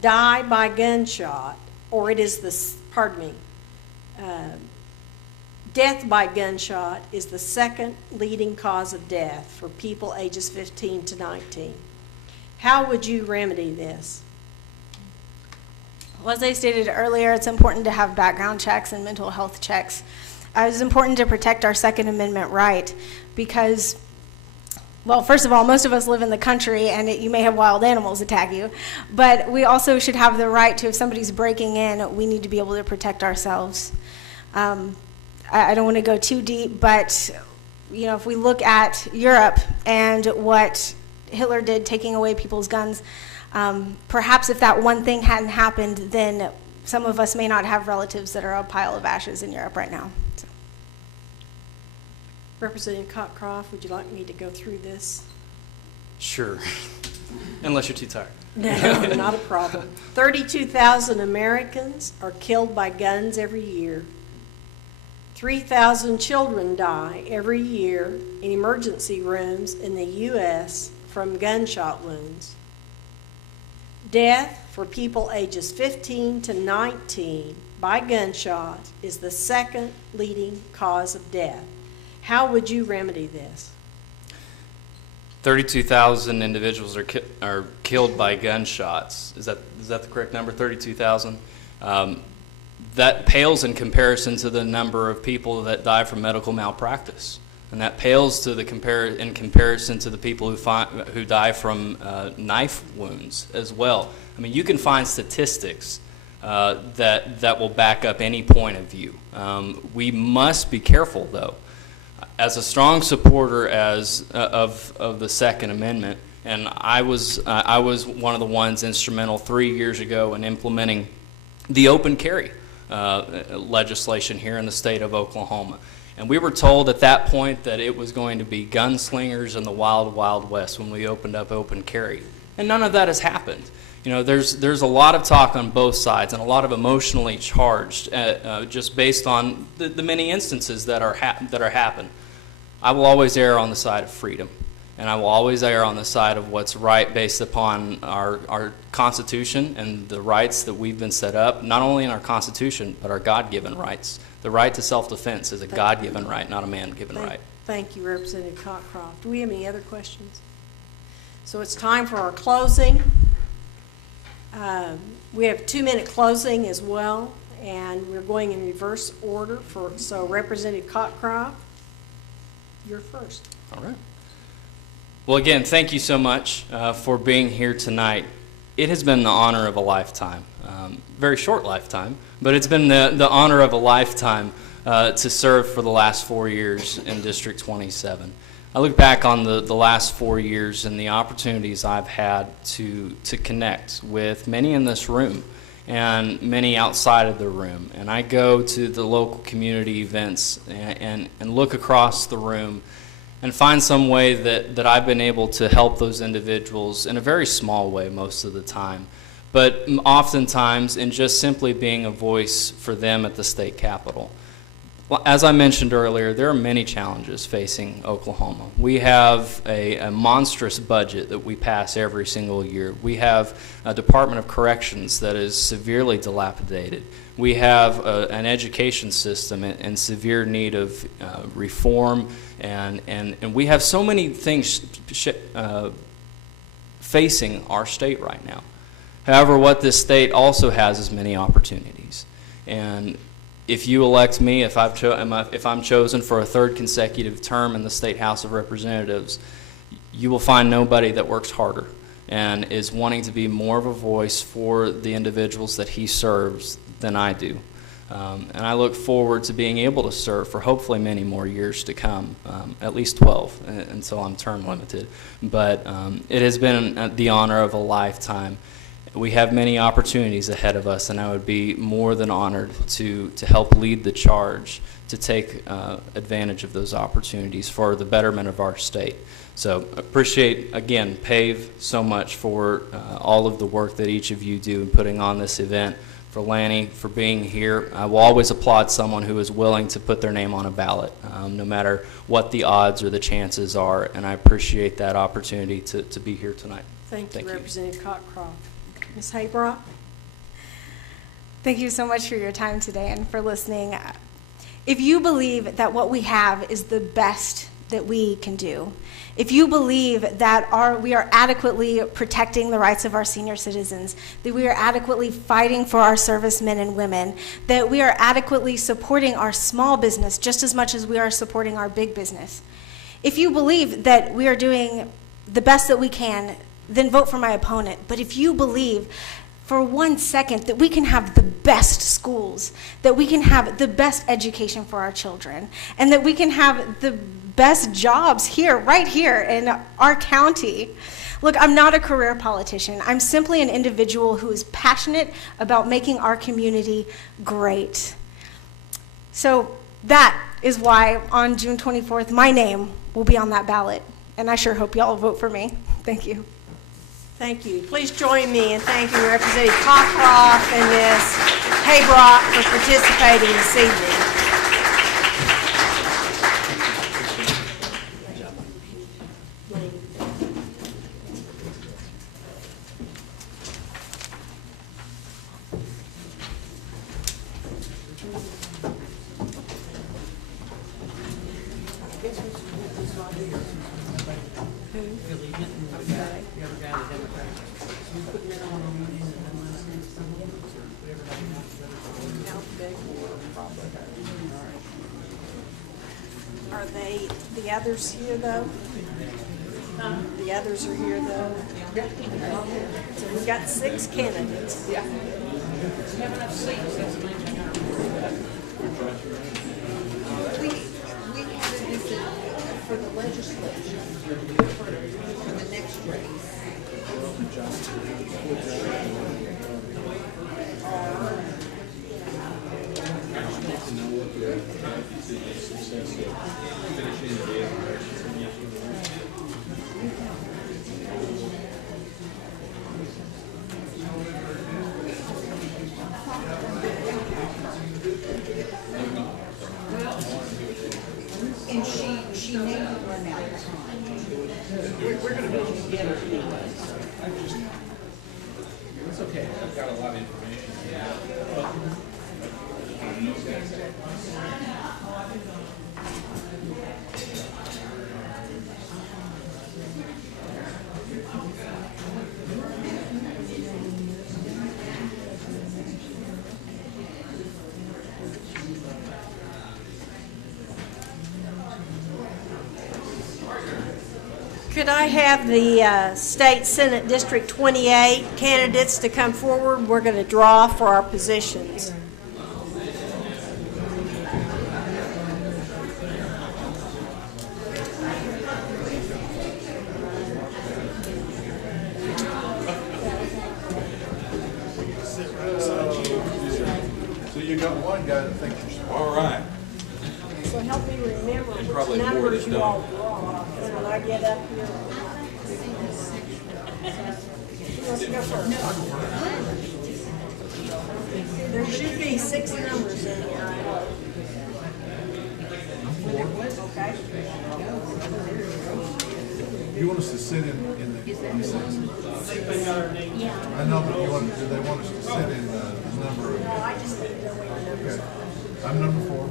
die by gunshot, or it is death by gunshot is the second leading cause of death for people ages 15 to 19. How would you remedy this? Well, as I stated earlier, it's important to have background checks and mental health checks. It's important to protect our Second Amendment right because, well, first of all, most of us live in the country and you may have wild animals attack you, but we also should have the right to, if somebody's breaking in, we need to be able to protect ourselves. I don't want to go too deep, but you know, if we look at Europe and what Hitler did, taking away people's guns, perhaps if that one thing hadn't happened, then some of us may not have relatives that are a pile of ashes in Europe right now. So. Representative Cockcroft, would you like me to go through this? Sure. Unless you're too tired. No, not a problem. 32,000 Americans are killed by guns every year. 3,000 children die every year in emergency rooms in the U.S. from gunshot wounds. Death for people ages 15 to 19 by gunshot is the second leading cause of death. How would you remedy this? 32,000 individuals are killed by gunshots. Is that the correct number? 32,000. That pales in comparison to the number of people that die from medical malpractice, and that pales to in comparison to the people who die from knife wounds as well. I mean, you can find statistics that will back up any point of view. We must be careful, though. As a strong supporter of the Second Amendment, and I was one of the ones instrumental 3 years ago in implementing the open carry legislation here in the state of Oklahoma. And we were told at that point that it was going to be gunslingers in the wild, wild west when we opened up open carry. And none of that has happened. You know, there's a lot of talk on both sides and a lot of emotionally charged just based on the many instances that are happening. I will always err on the side of freedom, and I will always err on the side of what's right based upon our Constitution and the rights that we've been set up, not only in our Constitution, but our God-given rights. The right to self-defense is a God-given right, not a man-given right. Thank you, Representative Cockcroft. Do we have any other questions? So it's time for our closing. We have a 2-minute closing as well, and we're going in reverse order. So Representative Cockcroft, you're first. All right. Well, again, thank you so much for being here tonight. It has been the honor of a lifetime, very short lifetime, but it's been the honor of a lifetime to serve for the last 4 years in District 27. I look back on the last 4 years and the opportunities I've had to connect with many in this room and many outside of the room. And I go to the local community events and look across the room and find some way that I've been able to help those individuals in a very small way most of the time, but oftentimes in just simply being a voice for them at the state capitol. Well, as I mentioned earlier, there are many challenges facing Oklahoma. We have a monstrous budget that we pass every single year. We have a Department of Corrections that is severely dilapidated. We have an education system in severe need of reform, and we have so many things facing our state right now. However, what this state also has is many opportunities. And if you elect me, if I'm chosen for a third consecutive term in the State House of Representatives, you will find nobody that works harder and is wanting to be more of a voice for the individuals that he serves than I do. And I look forward to being able to serve for hopefully many more years to come, at least 12 until I'm term limited. But it has been the honor of a lifetime. We have many opportunities ahead of us, and I would be more than honored to help lead the charge to take advantage of those opportunities for the betterment of our state. So appreciate, again, PAVE so much for all of the work that each of you do in putting on this event. For Lanny, for being here. I will always applaud someone who is willing to put their name on a ballot, no matter what the odds or the chances are, and I appreciate that opportunity to be here tonight. Thank you, Representative Cockcroft. Ms. Haybrock? Thank you so much for your time today and for listening. If you believe that what we have is the best that we can do, if you believe that we are adequately protecting the rights of our senior citizens, that we are adequately fighting for our servicemen and women, that we are adequately supporting our small business just as much as we are supporting our big business, if you believe that we are doing the best that we can, then vote for my opponent. But if you believe for 1 second that we can have the best schools, that we can have the best education for our children, and that we can have the best jobs here, right here in our county. Look, I'm not a career politician. I'm simply an individual who is passionate about making our community great. So that is why on June 24th, my name will be on that ballot. And I sure hope y'all will vote for me. Thank you. Thank you. Please join me in thanking Representative Cockcroft and Ms. Haybrock for participating this evening. Are they, the others here though? The others are here though? So we've got 6 candidates. Yeah. We have this for the legislature, for the next race. And she may run out of time. We're going to be together anyway. It's okay. I've got a lot of information. Could I have the State Senate District 28 candidates to come forward? We're going to draw for our positions. So you got one guy that thinks you're smart. All right. So help me remember which probably more numbers than you all done. draw, because when I get up here. Who wants to go first? There should be 6 numbers in here, I hope. Okay. You want us to sit in the, I know, but do they want us to sit in the number of? No, I just need to know what your numbers Okay. are. I'm number 4.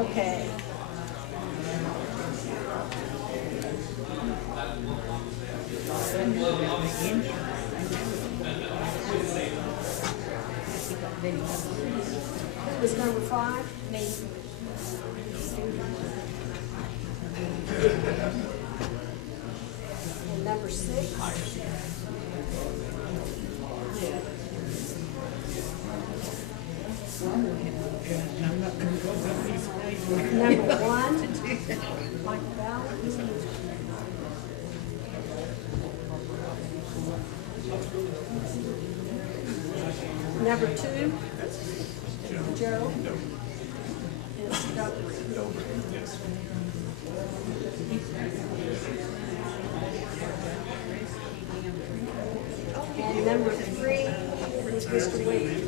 Okay. Who was number 5? Me. And number 6? Number 1? Mike Bell. Number 2? Joe? And Scott. And number 3 is Mr. Williams.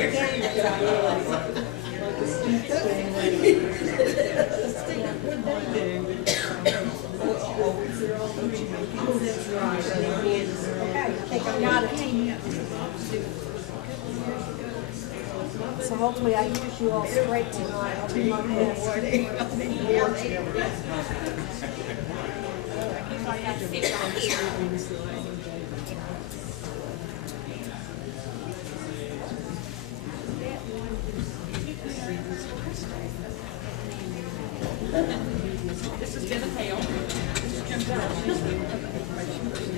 the candidates, I realize. Okay, I think I've got it. So hopefully I use you all straight tonight. I'll do my best.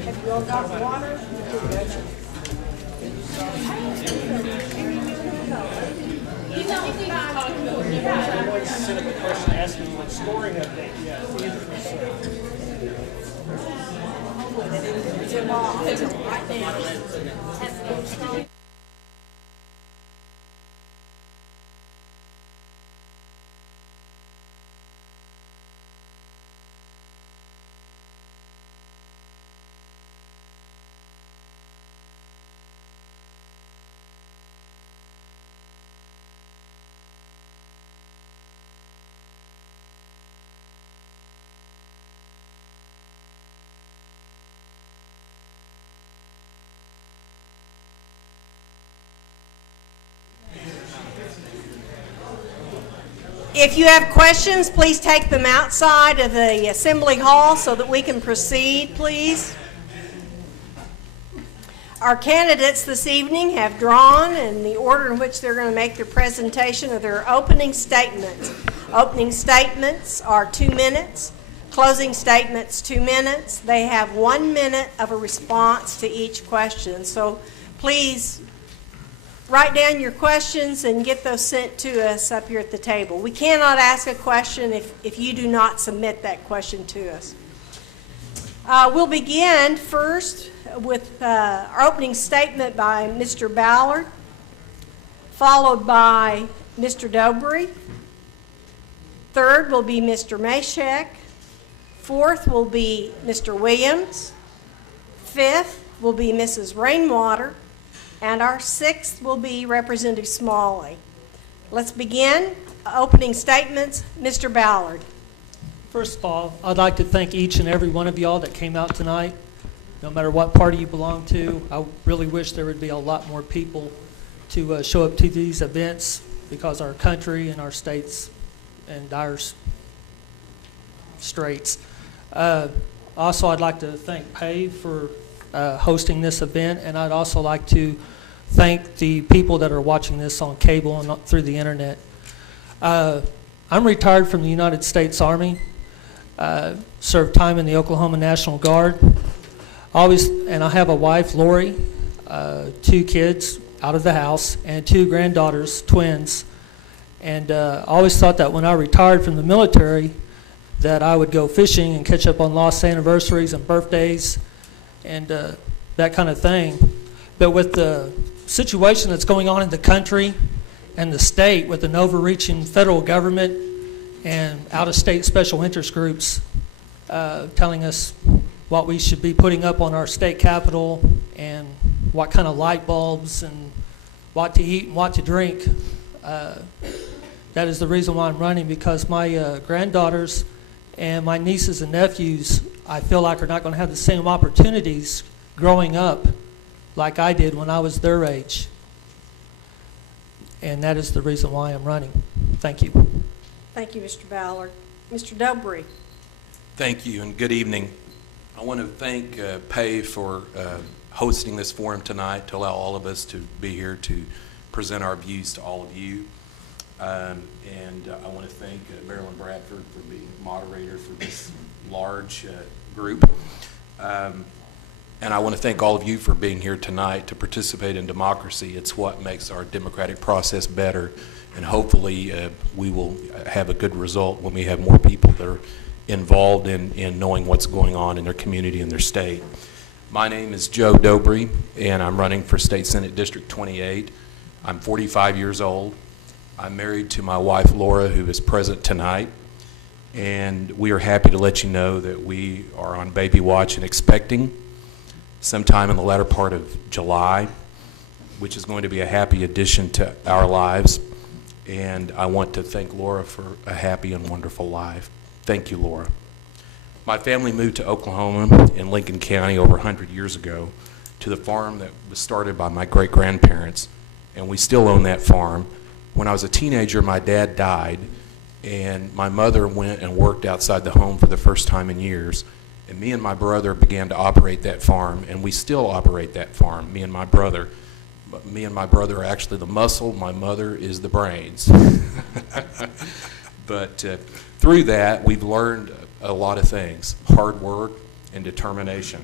Have you all got water? Sent him a question asking what scoring update. If you have questions, please take them outside of the Assembly Hall so that we can proceed, please. Our candidates this evening have drawn in the order in which they're going to make their presentation of their opening statements. Opening statements are 2 minutes. Closing statements, 2 minutes. They have 1 minute of a response to each question. So please write down your questions and get those sent to us up here at the table. We cannot ask a question if you do not submit that question to us. We'll begin first with our opening statement by Mr. Ballard, followed by Mr. Dobry. Third will be Mr. Mashek. Fourth will be Mr. Williams. Fifth will be Mrs. Rainwater. And our sixth will be Representative Smalley. Let's begin. Opening statements, Mr. Ballard. First of all, I'd like to thank each and every one of y'all that came out tonight. No matter what party you belong to, I really wish there would be a lot more people to show up to these events because our country and our state's in dire straits. Also, I'd like to thank PAVE for hosting this event, and I'd also like to thank the people that are watching this on cable and through the internet. I'm retired from the United States Army, served time in the Oklahoma National Guard. And I have a wife, Lori, 2 kids out of the house, and 2 granddaughters, twins. And I always thought that when I retired from the military that I would go fishing and catch up on lost anniversaries and birthdays and that kind of thing. But with the situation that's going on in the country and the state with an overreaching federal government and out-of-state special interest groups telling us what we should be putting up on our state capitol and what kind of light bulbs and what to eat and what to drink, that is the reason why I'm running, because my granddaughters and my nieces and nephews, I feel like, are not going to have the same opportunities growing up like I did when I was their age. And that is the reason why I'm running. Thank you. Thank you, Mr. Ballard. Mr. Dobry. Thank you, and good evening. I want to thank PAVE for hosting this forum tonight to allow all of us to be here to present our views to all of you. And I want to thank Marilyn Bradford for being moderator for this large group. And I want to thank all of you for being here tonight to participate in democracy. It's what makes our democratic process better, and hopefully we will have a good result when we have more people that are involved in knowing what's going on in their community and their state. My name is Joe Dobry, and I'm running for State Senate District 28. I'm 45 years old. I'm married to my wife, Laura, who is present tonight. And we are happy to let you know that we are on baby watch and expecting sometime in the latter part of July. which is going to be a happy addition to our lives. And I want to thank Laura for a happy and wonderful life. Thank you, Laura. My family moved to Oklahoma in Lincoln County over 100 years ago to the farm that was started by my great-grandparents, and we still own that farm. When I was a teenager, my dad died, and my mother went and worked outside the home for the first time in years, and me and my brother began to operate that farm, and we still operate that farm, me and my brother. But me and my brother are actually the muscle, my mother is the brains. But through that, we've learned a lot of things, hard work and determination.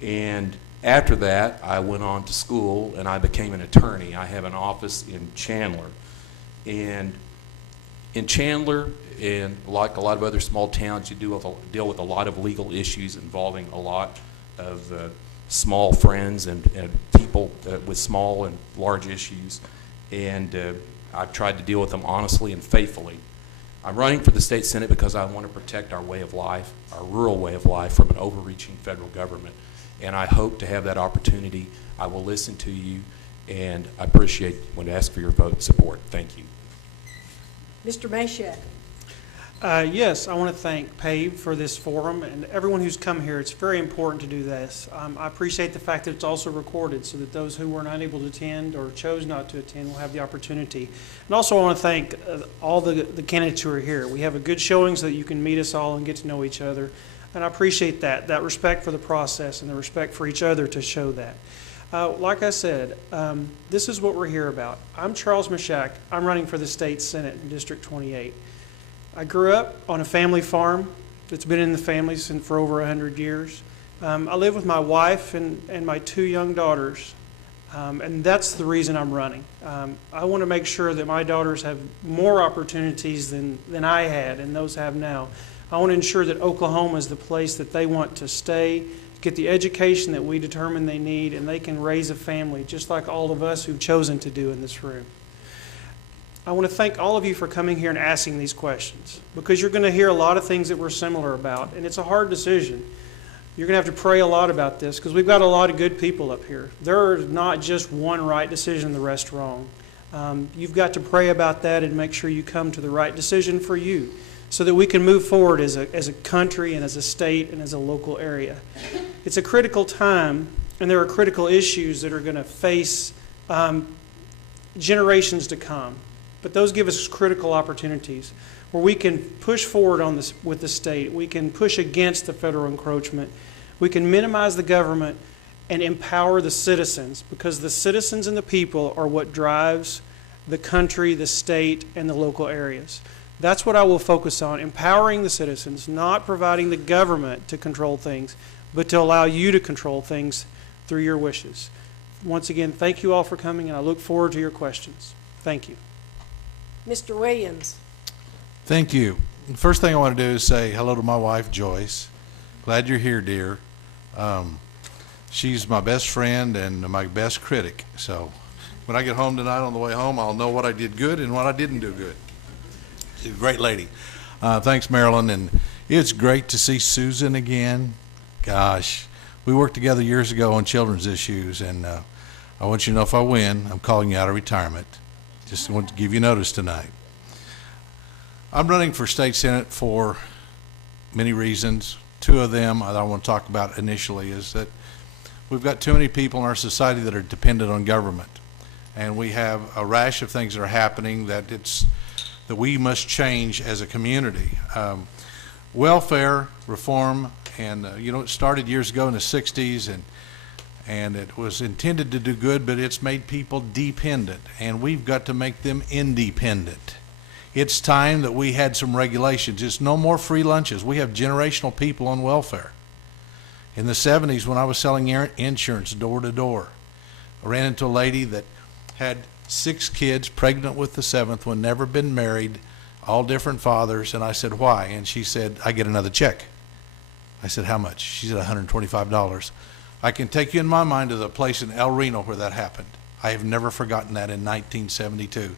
And after that, I went on to school and I became an attorney. I have an office in Chandler. And in Chandler, and like a lot of other small towns, you deal with a lot of legal issues involving a lot of small friends and people with small and large issues. And I've tried to deal with them honestly and faithfully. I'm running for the state senate because I want to protect our way of life, our rural way of life, from an overreaching federal government. And I hope to have that opportunity. I will listen to you, and I appreciate when to ask for your vote and support. Thank you. Mr. Mashek. Yes, I want to thank PAVE for this forum and everyone who's come here. It's very important to do this. I appreciate the fact that it's also recorded so that those who were not able to attend or chose not to attend will have the opportunity. And also I want to thank all the candidates who are here. We have a good showing so that you can meet us all and get to know each other. And I appreciate that respect for the process and the respect for each other to show that. Like I said, this is what we're here about. I'm Charles Mashak. I'm running for the state senate in District 28. I grew up on a family farm that's been in the family for over 100 years. I live with my wife and my 2 young daughters, and that's the reason I'm running. I want to make sure that my daughters have more opportunities than I had and those have now. I want to ensure that Oklahoma is the place that they want to stay, get the education that we determine they need, and they can raise a family just like all of us who've chosen to do in this room. I want to thank all of you for coming here and asking these questions, because you're going to hear a lot of things that we're similar about, and it's a hard decision. You're going to have to pray a lot about this, because we've got a lot of good people up here. There is not just one right decision, the rest wrong. You've got to pray about that and make sure you come to the right decision for you, so that we can move forward as a country and as a state and as a local area. It's a critical time, and there are critical issues that are going to face generations to come. But those give us critical opportunities where we can push forward on this with the state. We can push against the federal encroachment. We can minimize the government and empower the citizens, because the citizens and the people are what drives the country, the state, and the local areas. That's what I will focus on, empowering the citizens, not providing the government to control things, but to allow you to control things through your wishes. Once again, thank you all for coming, and I look forward to your questions. Thank you. Mr. Williams. Thank you. The first thing I want to do is say hello to my wife, Joyce. Glad you're here, dear. She's my best friend and my best critic. So when I get home tonight on the way home, I'll know what I did good and what I didn't do good. She's a great lady. Thanks, Marilyn. And it's great to see Susan again. Gosh, we worked together years ago on children's issues, and I want you to know if I win, I'm calling you out of retirement. Just want to give you notice tonight. I'm running for state senate for many reasons. 2 of them that I want to talk about initially is that we've got too many people in our society that are dependent on government, and we have a rash of things that are happening that we must change as a community. Welfare reform, and it started years ago in the 60s, and it was intended to do good, but it's made people dependent, and we've got to make them independent. It's time that we had some regulations. It's no more free lunches. We have generational people on welfare. In the 70s, when I was selling insurance door to door, I ran into a lady that had 6 kids, pregnant with the 7th one, never been married, all different fathers, and I said, why? And she said, I get another check. I said, how much? She said, $125. I can take you in my mind to the place in El Reno where that happened. I have never forgotten that in 1972.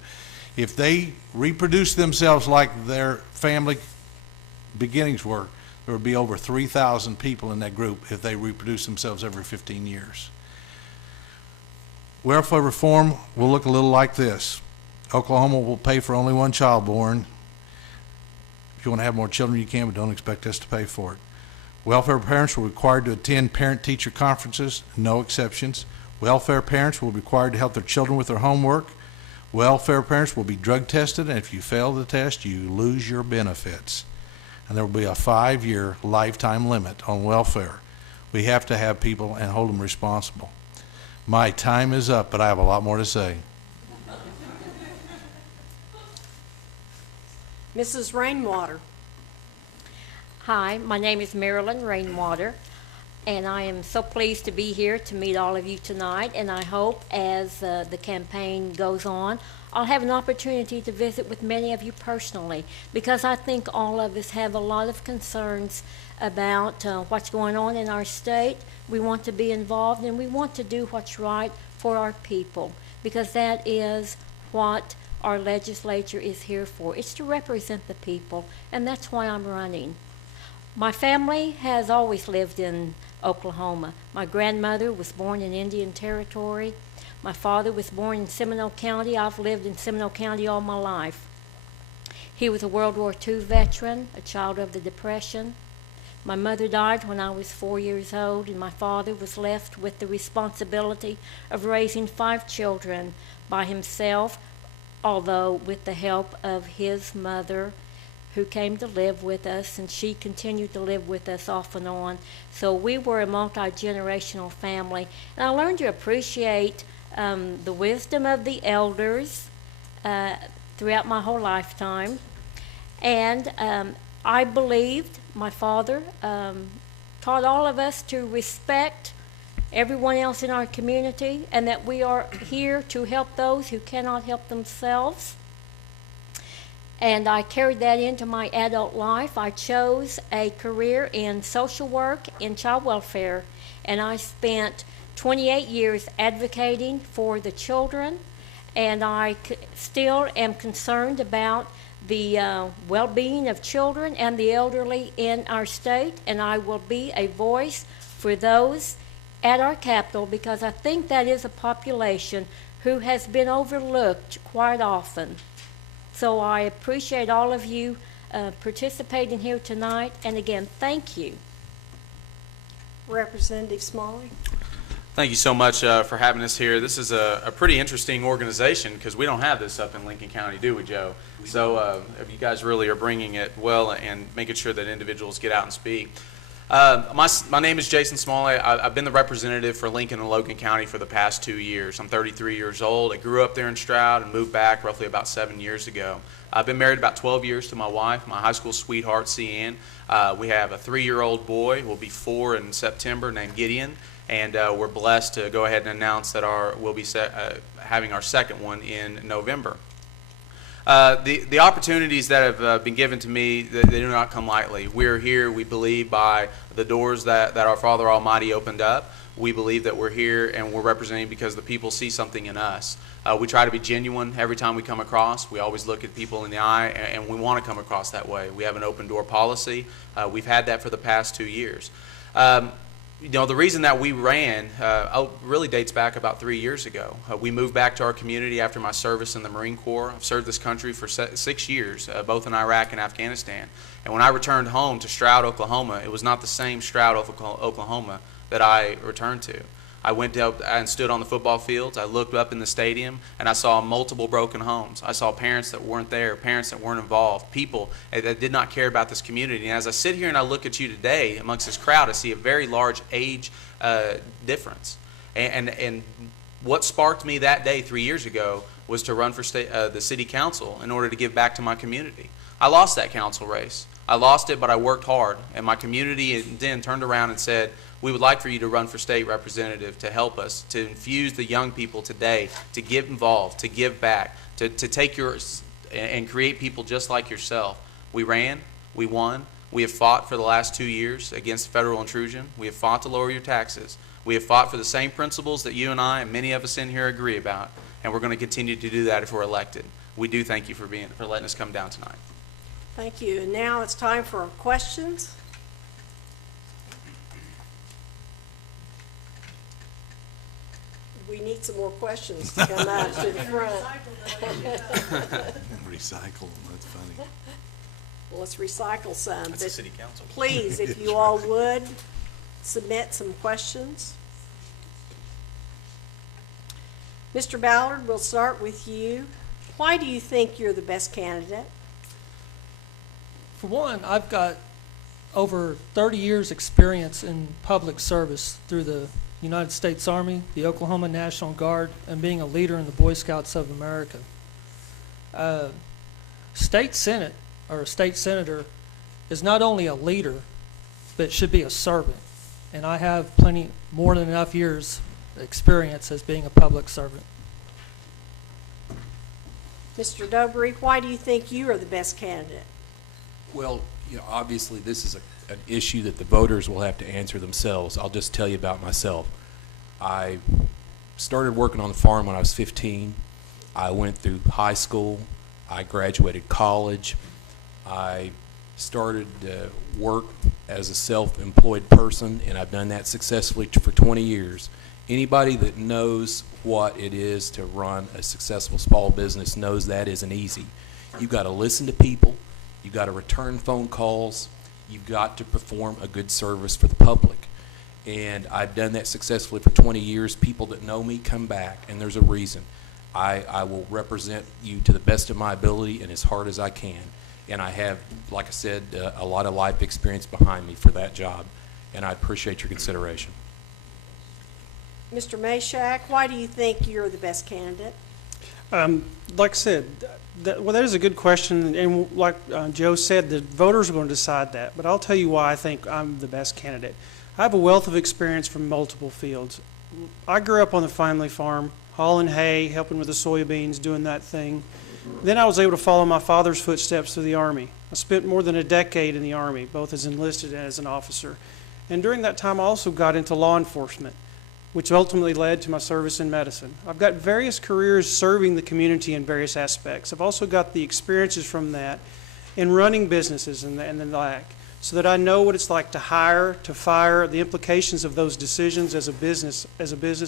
If they reproduce themselves like their family beginnings were, there would be over 3,000 people in that group if they reproduce themselves every 15 years. Welfare reform will look a little like this. Oklahoma will pay for only one child born. If you want to have more children, you can, but don't expect us to pay for it. Welfare parents will be required to attend parent-teacher conferences, no exceptions. Welfare parents will be required to help their children with their homework. Welfare parents will be drug tested, and if you fail the test, you lose your benefits. And there will be a 5-year lifetime limit on welfare. We have to have people and hold them responsible. My time is up, but I have a lot more to say. Mrs. Rainwater. Hi, my name is Marilyn Rainwater, and I am so pleased to be here to meet all of you tonight, and I hope as the campaign goes on, I'll have an opportunity to visit with many of you personally, because I think all of us have a lot of concerns about what's going on in our state. We want to be involved, and we want to do what's right for our people, because that is what our legislature is here for. It's to represent the people, and that's why I'm running. My family has always lived in Oklahoma. My grandmother was born in Indian Territory. My father was born in Seminole County. I've lived in Seminole County all my life. He was a World War II veteran, a child of the Depression. My mother died when I was 4 years old, and my father was left with the responsibility of raising 5 children by himself, although with the help of his mother, who came to live with us, and she continued to live with us off and on. So we were a multi-generational family, and I learned to appreciate the wisdom of the elders throughout my whole lifetime. And I believed my father taught all of us to respect everyone else in our community, and that we are here to help those who cannot help themselves. And I carried that into my adult life. I chose a career in social work, in child welfare, and I spent 28 years advocating for the children, and I still am concerned about the well-being of children and the elderly in our state, and I will be a voice for those at our Capitol, because I think that is a population who has been overlooked quite often. So I appreciate all of you participating here tonight, and again, thank you. Representative Smalley. Thank you so much for having us here. This is a pretty interesting organization, because we don't have this up in Lincoln County, do we, Joe? So you guys really are bringing it well and making sure that individuals get out and speak. My name is Jason Smalley. I've been the representative for Lincoln and Logan County for the past 2 years. I'm 33 years old. I grew up there in Stroud and moved back roughly about 7 years ago. I've been married about 12 years to my wife, my high school sweetheart, Cian. We have a 3-year-old boy, will be 4 in September, named Gideon. And we're blessed to go ahead and announce that we'll be having our second one in November. The opportunities that have been given to me, they do not come lightly. We're here, we believe, by the doors that our Father Almighty opened up. We believe that we're here and we're representing because the people see something in us. We try to be genuine every time we come across. We always look at people in the eye, and we want to come across that way. We have an open door policy. We've had that for the past 2 years. You know, the reason that we ran really dates back about 3 years ago. We moved back to our community after my service in the Marine Corps. I've served this country for 6 years, both in Iraq and Afghanistan. And when I returned home to Stroud, Oklahoma, it was not the same Stroud, Oklahoma that I returned to. I went up and stood on the football fields. I looked up in the stadium, and I saw multiple broken homes. I saw parents that weren't there, parents that weren't involved, people that did not care about this community. And as I sit here and I look at you today amongst this crowd, I see a very large age difference. And what sparked me that day 3 years ago was to run for the city council in order to give back to my community. I lost that council race. I lost it, but I worked hard. And my community then turned around and said, we would like for you to run for state representative to help us, to infuse the young people today, to get involved, to give back, to take yours and create people just like yourself. We ran, we won. We have fought for the last 2 years against federal intrusion. We have fought to lower your taxes. We have fought for the same principles that you and I and many of us in here agree about, and we're going to continue to do that if we're elected. We do thank you for letting us come down tonight. Thank you. And now it's time for our questions. we need some more questions to come out to the front. Recycle, that's funny. Well, let's recycle some. That's the but city council. Please, if you all would, submit some questions. Mr. Ballard, we'll start with you. Why do you think you're the best candidate? For one, I've got over 30 years' experience in public service through the United States Army, the Oklahoma National Guard, and being a leader in the Boy Scouts of America. State Senate, or a state senator, is not only a leader, but should be a servant. And I have plenty, more than enough years' experience as being a public servant. Mr. Dobry, why do you think you are the best candidate? Well, obviously, this is an issue that the voters will have to answer themselves. I'll just tell you about myself. I started working on the farm when I was 15. I went through high school. I graduated college. I started work as a self-employed person, and I've done that successfully for 20 years. Anybody that knows what it is to run a successful small business knows that isn't easy. You've got to listen to people. You've got to return phone calls. You've got to perform a good service for the public. And I've done that successfully for 20 years. People that know me come back, and there's a reason. I will represent you to the best of my ability and as hard as I can. And I have, like I said, a lot of life experience behind me for that job. And I appreciate your consideration. Mr. Mashak, why do you think you're the best candidate? Like I said, that is a good question, and like Joe said, the voters are going to decide that. But I'll tell you why I think I'm the best candidate. I have a wealth of experience from multiple fields. I grew up on the family farm, hauling hay, helping with the soybeans, doing that thing. Then I was able to follow my father's footsteps through the Army. I spent more than a decade in the Army, both as enlisted and as an officer. And during that time, I also got into law enforcement, which ultimately led to my service in medicine. I've got various careers serving the community in various aspects. I've also got the experiences from that in running businesses and the like, so that I know what it's like to hire, to fire, the implications of those decisions as a business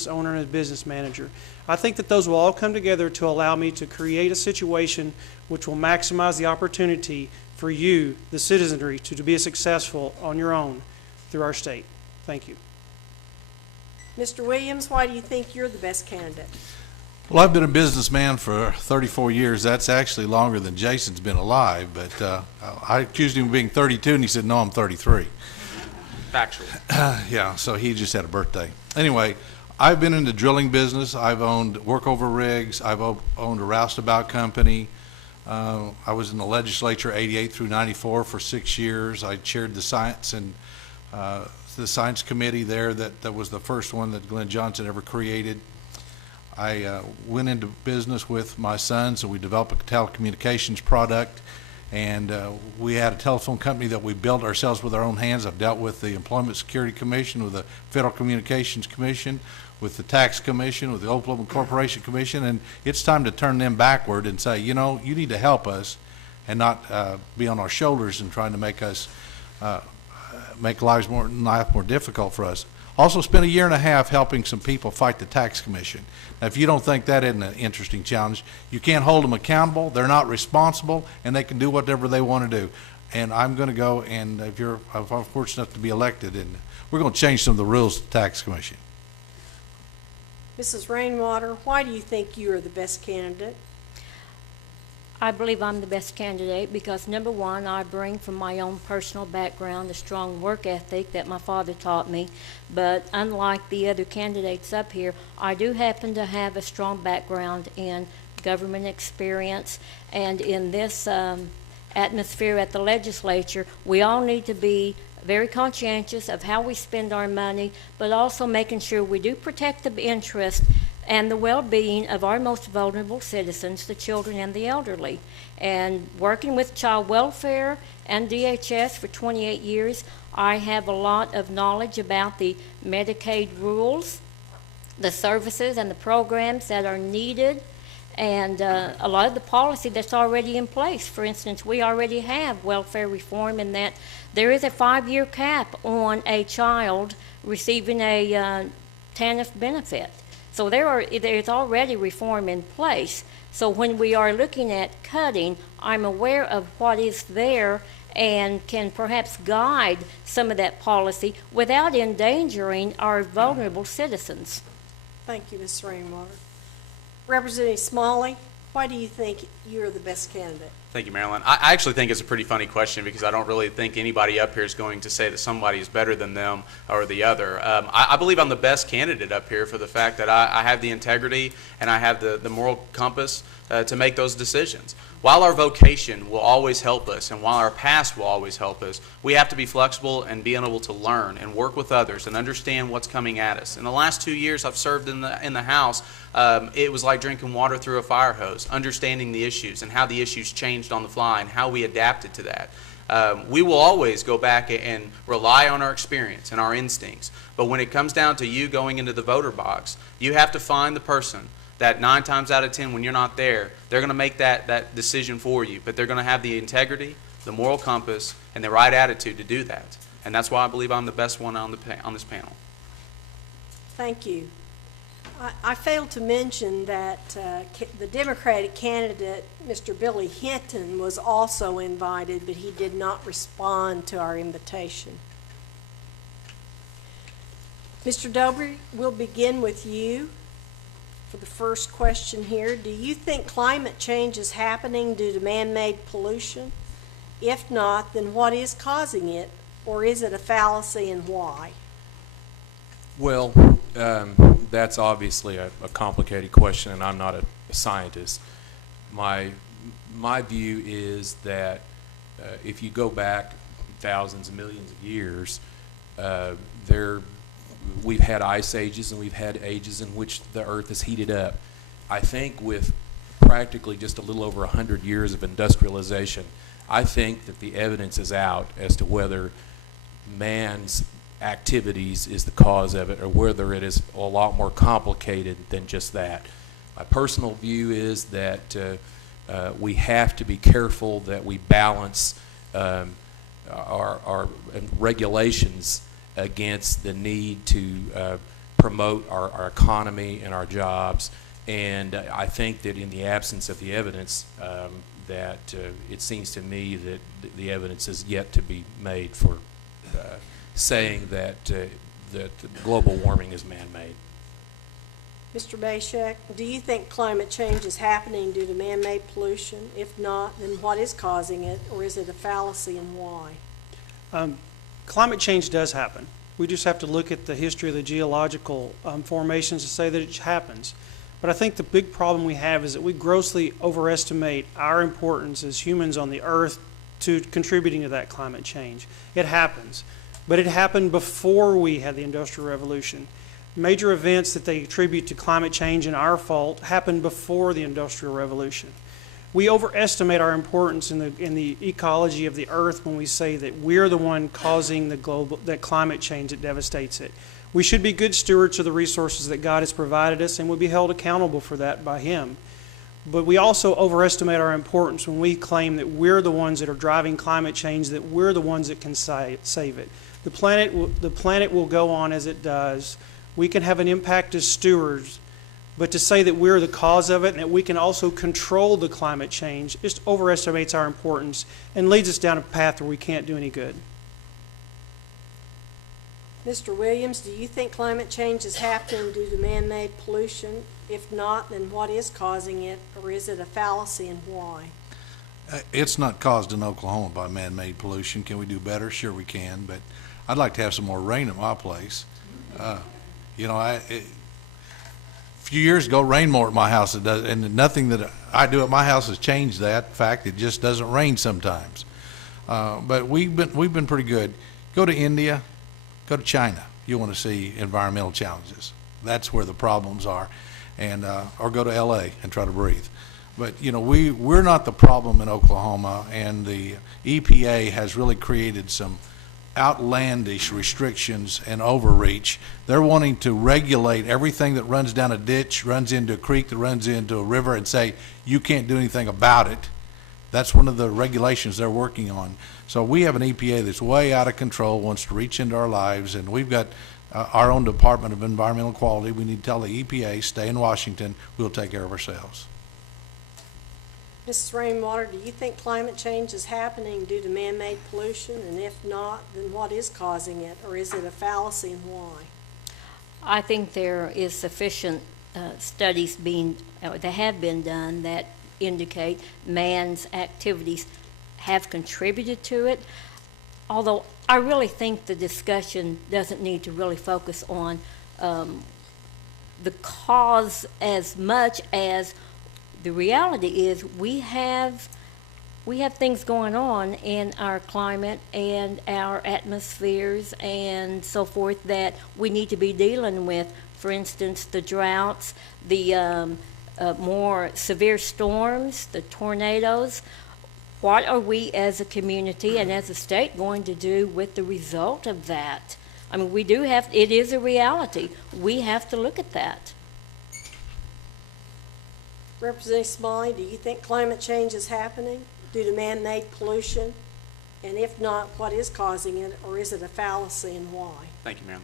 owner and a business manager. I think that those will all come together to allow me to create a situation which will maximize the opportunity for you, the citizenry, to be successful on your own through our state. Thank you. Mr. Williams, why do you think you're the best candidate? Well, I've been a businessman for 34 years. That's actually longer than Jason's been alive, but I accused him of being 32, and he said, no, I'm 33. Factual. Yeah, so he just had a birthday. Anyway, I've been in the drilling business. I've owned workover rigs. I've owned a roustabout company. I was in the legislature 88 through 94 for 6 years. I chaired the science and the science committee there. That was the first one that Glenn Johnson ever created. I went into business with my sons, and we developed a telecommunications product, and we had a telephone company that we built ourselves with our own hands. I've dealt with the Employment Security Commission, with the Federal Communications Commission, with the Tax Commission, with the Oklahoma Corporation Commission, and it's time to turn them backward and say, you know, you need to help us and not be on our shoulders and trying to make us make life more difficult for us. Also spent 1.5 years helping some people fight the tax commission. Now, if you don't think that isn't an interesting challenge, you can't hold them accountable. They're not responsible, and they can do whatever they want to do. And I'm going to go, and if I'm fortunate enough to be elected, and we're going to change some of the rules of the tax commission. Mrs. Rainwater, why do you think you are the best candidate? I believe I'm the best candidate because, number one, I bring from my own personal background a strong work ethic that my father taught me. But unlike the other candidates up here, I do happen to have a strong background in government experience. And in this atmosphere at the legislature, we all need to be very conscientious of how we spend our money, but also making sure we do protect the interest and the well-being of our most vulnerable citizens, the children and the elderly. And working with child welfare and DHS for 28 years, I have a lot of knowledge about the Medicaid rules, the services and the programs that are needed, and a lot of the policy that's already in place. For instance, we already have welfare reform in that there is a 5-year cap on a child receiving a TANF benefit. So there's already reform in place. So when we are looking at cutting, I'm aware of what is there and can perhaps guide some of that policy without endangering our vulnerable citizens. Thank you, Ms. Rainwater. Representative Smalley, why do you think you're the best candidate? Thank you, Marilyn. I actually think it's a pretty funny question because I don't really think anybody up here is going to say that somebody is better than them or the other. I believe I'm the best candidate up here for the fact that I have the integrity and I have the moral compass to make those decisions. While our vocation will always help us and while our past will always help us, we have to be flexible and be able to learn and work with others and understand what's coming at us. In the last 2 years I've served in the House, it was like drinking water through a fire hose, understanding the issues and how the issues changed on the fly and how we adapted to that. We will always go back and rely on our experience and our instincts, but when it comes down to you going into the voter box, you have to find the person that 9 times out of 10 when you're not there, they're going to make that decision for you, but they're going to have the integrity, the moral compass, and the right attitude to do that. And that's why I believe I'm the best one on this panel. Thank you. I failed to mention that the Democratic candidate, Mr. Billy Hinton, was also invited, but he did not respond to our invitation. Mr. Dobry, we'll begin with you for the first question here. Do you think climate change is happening due to man-made pollution? If not, then what is causing it, or is it a fallacy, and why? Well, that's obviously a complicated question, and I'm not a scientist. My view is that if you go back thousands and millions of years, we've had ice ages and we've had ages in which the earth has heated up. I think with practically just a little over 100 years of industrialization, I think that the evidence is out as to whether man's activities is the cause of it or whether it is a lot more complicated than just that. My personal view is that we have to be careful that we balance our regulations against the need to promote our economy and our jobs. And I think that in the absence of the evidence, that it seems to me that the evidence is yet to be made for saying that global warming is man-made. Mr. Bashek, do you think climate change is happening due to man-made pollution? If not, then what is causing it, or is it a fallacy, and why? Climate change does happen. We just have to look at the history of the geological formations to say that it happens. But I think the big problem we have is that we grossly overestimate our importance as humans on the earth to contributing to that climate change. It happens. But it happened before we had the Industrial Revolution. Major events that they attribute to climate change and our fault happened before the Industrial Revolution. We overestimate our importance in the ecology of the earth when we say that we're the one causing that climate change that devastates it. We should be good stewards of the resources that God has provided us, and we'll be held accountable for that by Him. But we also overestimate our importance when we claim that we're the ones that are driving climate change, that we're the ones that can save it. The planet will go on as it does. We can have an impact as stewards, but to say that we're the cause of it and that we can also control the climate change just overestimates our importance and leads us down a path where we can't do any good. Mr. Williams, do you think climate change is happening due to man-made pollution? If not, then what is causing it, or is it a fallacy, and why? It's not caused in Oklahoma by man-made pollution. Can we do better? Sure we can, but I'd like to have some more rain at my place. You know, a few years ago, rained more at my house, and nothing that I do at my house has changed that. In fact, it just doesn't rain sometimes. But we've been pretty good. Go to India, go to China. You want to see environmental challenges. That's where the problems are, and or go to L.A. and try to breathe. But you know, we're not the problem in Oklahoma, and the EPA has really created some outlandish restrictions and overreach. They're wanting to regulate everything that runs down a ditch, runs into a creek, that runs into a river, and say you can't do anything about it. That's one of the regulations they're working on. So we have an EPA that's way out of control, wants to reach into our lives, and we've got our own Department of Environmental Quality. We need to tell the EPA, stay in Washington, we'll take care of ourselves. Mrs. Rainwater, do you think climate change is happening due to man-made pollution? And if not, then what is causing it? Or is it a fallacy, and why? I think there is sufficient studies that have been done that indicate man's activities have contributed to it. Although I really think the discussion doesn't need to really focus on the cause as much as the reality is we have things going on in our climate and our atmospheres and so forth that we need to be dealing with. For instance, the droughts, the more severe storms, the tornadoes. What are we as a community and as a state going to do with the result of that? I mean, it is a reality. We have to look at that. Representative Smalley, do you think climate change is happening due to man-made pollution? And if not, what is causing it, or is it a fallacy, and why? Thank you, ma'am.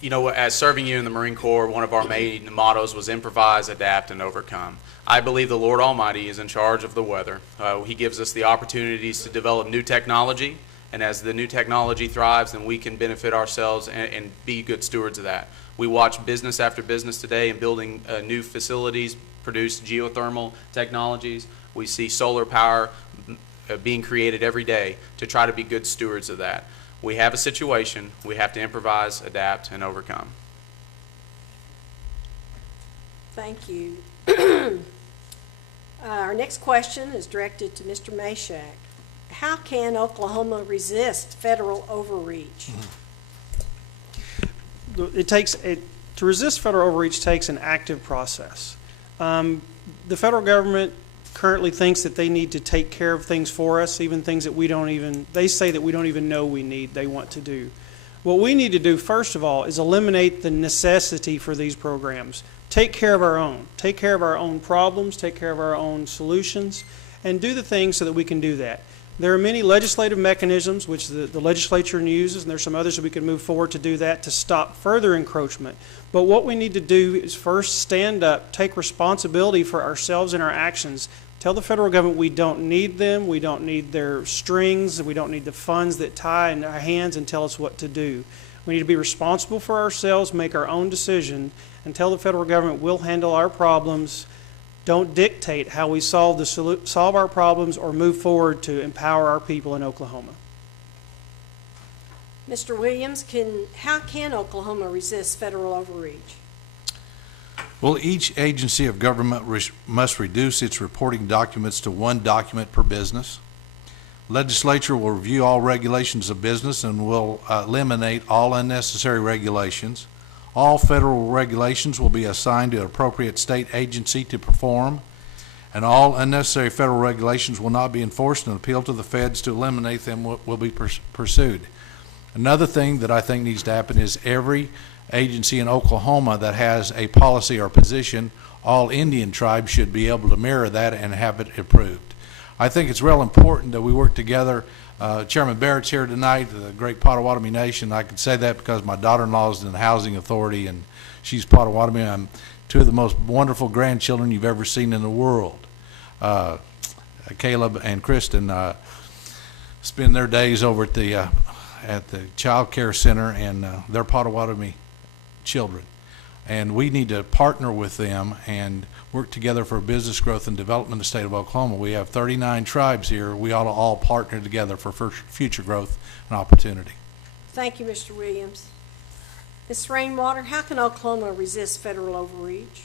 You know, as serving you in the Marine Corps, one of our main mottos was improvise, adapt, and overcome. I believe the Lord Almighty is in charge of the weather. He gives us the opportunities to develop new technology, and as the new technology thrives, then we can benefit ourselves and be good stewards of that. We watch business after business today in building new facilities, produce geothermal technologies. We see solar power being created every day to try to be good stewards of that. We have a situation, we have to improvise, adapt, and overcome. Thank you. Our next question is directed to Mr. Mashak. How can Oklahoma resist federal overreach? To resist federal overreach takes an active process. The federal government currently thinks that they need to take care of things for us, even things that they say that we don't even know they want to do. What we need to do, first of all, is eliminate the necessity for these programs. Take care of our own problems, take care of our own solutions, and do the things so that we can do that. There are many legislative mechanisms which the legislature uses, and there's some others that we can move forward to do that to stop further encroachment. But what we need to do is first stand up, take responsibility for ourselves and our actions. Tell the federal government we don't need them, we don't need their strings, we don't need the funds that tie in our hands and tell us what to do. We need to be responsible for ourselves, make our own decision, and tell the federal government we'll handle our problems. Don't dictate how we solve our problems or move forward to empower our people in Oklahoma. Mr. Williams, how can Oklahoma resist federal overreach? Well, each agency of government must reduce its reporting documents to one document per business. Legislature will review all regulations of business and will eliminate all unnecessary regulations. All federal regulations will be assigned to an appropriate state agency to perform, and all unnecessary federal regulations will not be enforced, and appeal to the feds to eliminate them will be pursued. Another thing that I think needs to happen is every agency in Oklahoma that has a policy or position, all Indian tribes should be able to mirror that and have it approved. I think it's real important that we work together. Chairman Barrett's here tonight, the great Potawatomi Nation. I can say that because my daughter-in-law is in the Housing Authority, and she's Potawatomi. I'm two of the most wonderful grandchildren you've ever seen in the world. Caleb and Kristen spend their days over at the Child Care Center, and they're Potawatomi children. And we need to partner with them and work together for business growth and development in the state of Oklahoma. We have 39 tribes here. We ought to all partner together for future growth and opportunity. Thank you, Mr. Williams. Ms. Rainwater, how can Oklahoma resist federal overreach?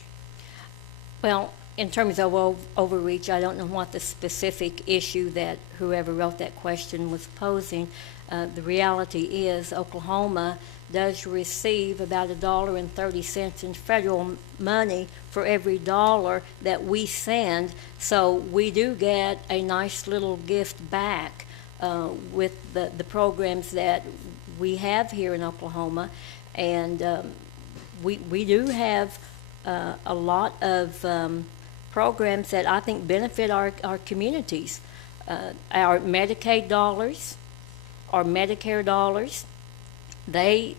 Well, in terms of overreach, I don't know what the specific issue that whoever wrote that question was posing. The reality is Oklahoma does receive about $1.30 in federal money for every dollar that we send, so we do get a nice little gift back with the programs that we have here in Oklahoma, and we do have a lot of programs that I think benefit our communities. Our Medicaid dollars, our Medicare dollars, They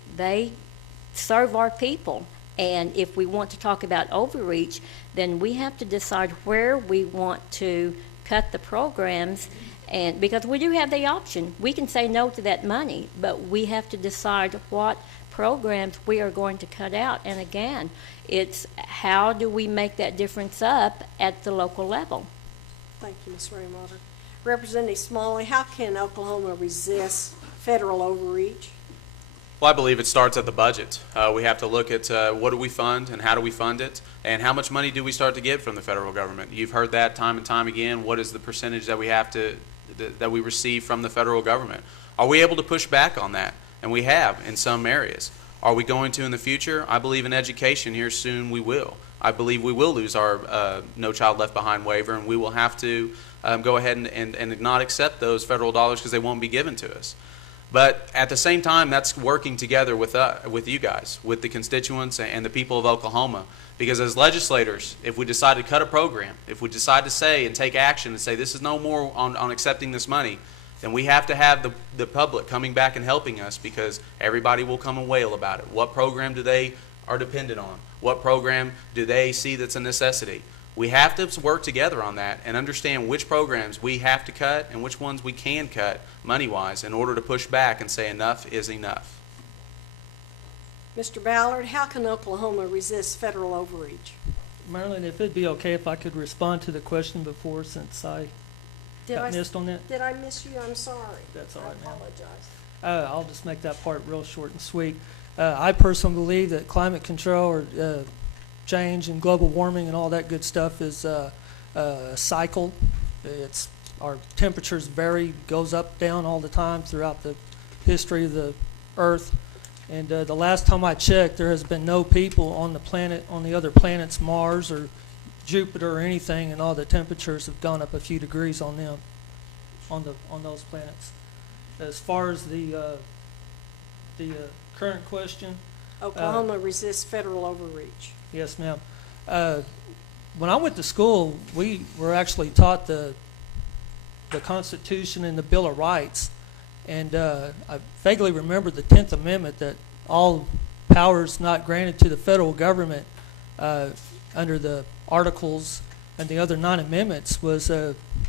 serve our people. And if we want to talk about overreach, then we have to decide where we want to cut the programs. And because we do have the option, we can say no to that money, but we have to decide what programs we are going to cut out. And again, it's how do we make that difference up at the local level? Thank you, Ms. Rainwater. Representative Smalley, how can Oklahoma resist federal overreach? Well, I believe it starts at the budget. We have to look at what do we fund and how do we fund it, and how much money do we start to get from the federal government. You've heard that time and time again. What is the percentage that we have to that we receive from the federal government? Are we able to push back on that? And we have in some areas. Are we going to in the future? I believe in education here soon we will. I believe we will lose our No Child Left Behind waiver, and we will have to go ahead and not accept those federal dollars because they won't be given to us. But at the same time, that's working together with you guys, with the constituents and the people of Oklahoma. Because as legislators, if we decide to cut a program, if we decide to say and take action and say this is no more on accepting this money, then we have to have the public coming back and helping us, because everybody will come and wail about it. What program do they are dependent on? What program do they see that's a necessity? We have to work together on that and understand which programs we have to cut and which ones we can cut money-wise in order to push back and say enough is enough. Mr. Ballard, how can Oklahoma resist federal overreach? Marilyn, if it'd be okay if I could respond to the question before, since I got missed on that. Did I miss you? I'm sorry. That's all right, I ma'am. apologize. I'll just make that part real short and sweet. I personally believe that climate control or change and global warming and all that good stuff is a cycle. Our temperatures vary, goes up, down all the time throughout the history of the Earth. And the last time I checked, there has been no people on the planet, on the other planets, Mars or Jupiter or anything, and all the temperatures have gone up a few degrees on them, on those planets. As far as the current question, Oklahoma resists federal overreach. yes, ma'am. When I went to school, we were actually taught the Constitution and the Bill of Rights, and I vaguely remember the 10th Amendment, that all powers not granted to the federal government under the Articles and the other 9 amendments was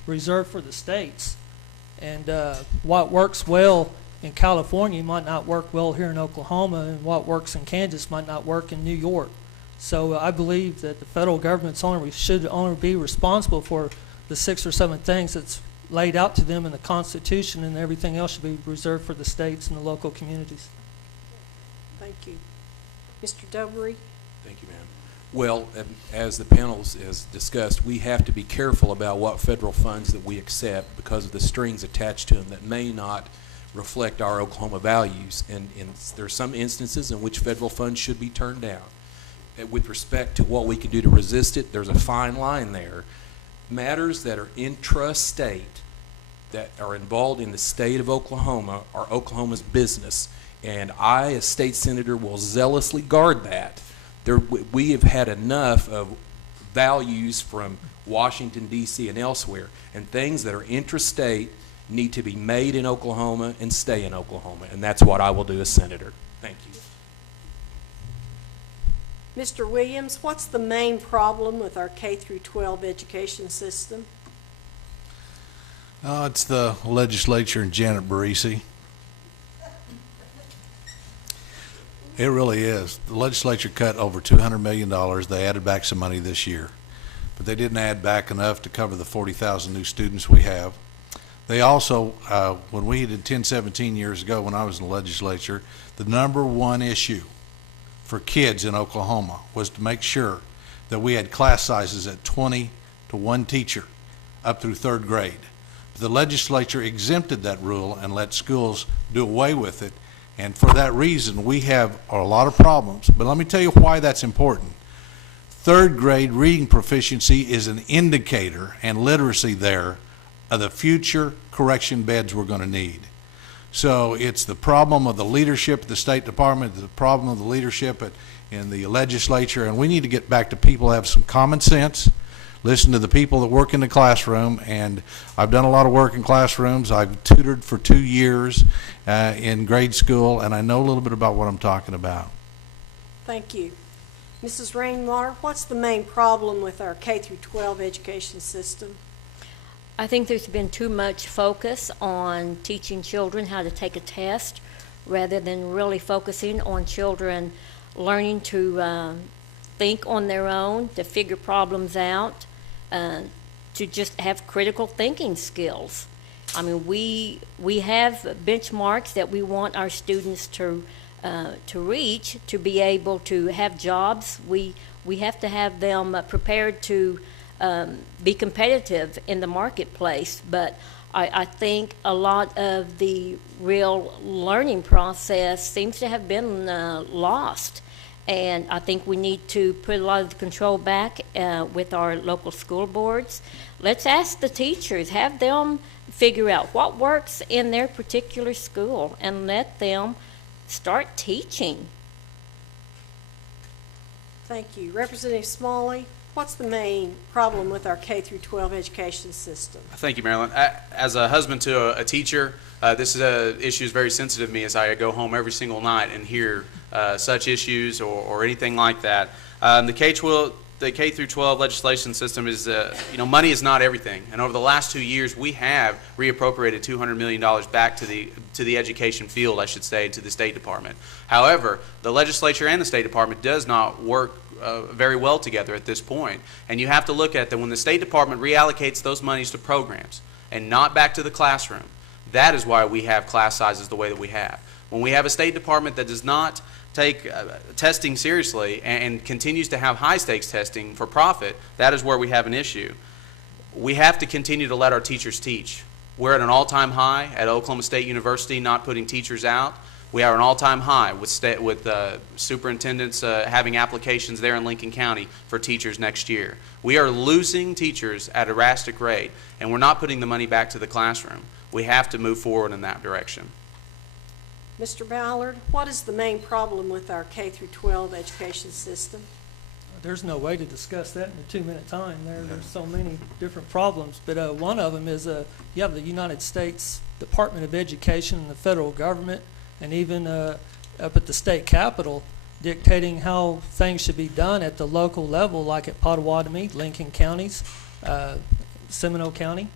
reserved for the states. And what works well in California might not work well here in Oklahoma, and what works in Kansas might not work in New York. So I believe that the federal government should only be responsible for the 6 or 7 things that's laid out to them in the Constitution, and everything else should be reserved for the states and the local communities. Thank you. Mr. Dobery? Thank you, ma'am. Well, as the panel has discussed, we have to be careful about what federal funds that we accept because of the strings attached to them that may not reflect our Oklahoma values. And there are some instances in which federal funds should be turned down. With respect to what we can do to resist it, there's a fine line there. Matters that are intrastate, that are involved in the state of Oklahoma, are Oklahoma's business. And I, as state senator, will zealously guard that. We have had enough of values from Washington, D.C. and elsewhere, and things that are intrastate need to be made in Oklahoma and stay in Oklahoma, and that's what I will do as senator. Thank you. Mr. Williams, what's the main problem with our K-12 education system? It's the legislature and Janet Barisi. It really is. The legislature cut over $200 million. They added back some money this year, but they didn't add back enough to cover the 40,000 new students we have. They also, when we did 1017 years ago when I was in the legislature, the number one issue for kids in Oklahoma was to make sure that we had class sizes at 20 to 1 teacher up through 3rd grade. But the legislature exempted that rule and let schools do away with it. And for that reason, we have a lot of problems. But let me tell you why that's important. 3rd grade reading proficiency is an indicator, and literacy there, of the future correction beds we're going to need. So it's the problem of the leadership at the State Department, the problem of the leadership in the legislature, and we need to get back to people who have some common sense. listen to the people that work in the classroom, and I've done a lot of work in classrooms. I've tutored for 2 years in grade school, and I know a little bit about what I'm talking about. Thank you. Mrs. Rainwater, what's the main problem with our K through 12 education system? I think there's been too much focus on teaching children how to take a test rather than really focusing on children learning to think on their own, to figure problems out, to just have critical thinking skills. I mean, we have benchmarks that we want our students to reach, to be able to have jobs. We have to have them prepared to be competitive in the marketplace, but I think a lot of the real learning process seems to have been lost. And I think we need to put a lot of the control back with our local school boards. Let's ask the teachers, have them figure out what works in their particular school and let them start teaching. Thank you. Representative Smalley, what's the main problem with our K through 12 education system? Thank you, Marilyn. As a husband to a teacher, this issue is very sensitive to me as I go home every single night and hear such issues or anything like that. The K through 12 legislation system is, money is not everything. And over the last 2 years, we have reappropriated $200 million back to the education field, I should say, to the State Department. However, the legislature and the State Department does not work very well together at this point. And you have to look at that when the State Department reallocates those monies to programs and not back to the classroom. That is why we have class sizes the way that we have. When we have a State Department that does not take testing seriously and continues to have high-stakes testing for profit, that is where we have an issue. We have to continue to let our teachers teach. We're at an all-time high at Oklahoma State University not putting teachers out. We are at an all-time high with superintendents having applications there in Lincoln County for teachers next year. We are losing teachers at a drastic rate, and we're not putting the money back to the classroom. We have to move forward in that direction. Mr. Ballard, what is the main problem with our K through 12 education system? There's no way to discuss that in a 2-minute time. There's so many different problems, but one of them is you have the United States Department of Education and the federal government, and even up at the state capitol, dictating how things should be done at the local level, like at Pottawatomie, Lincoln counties, Seminole County.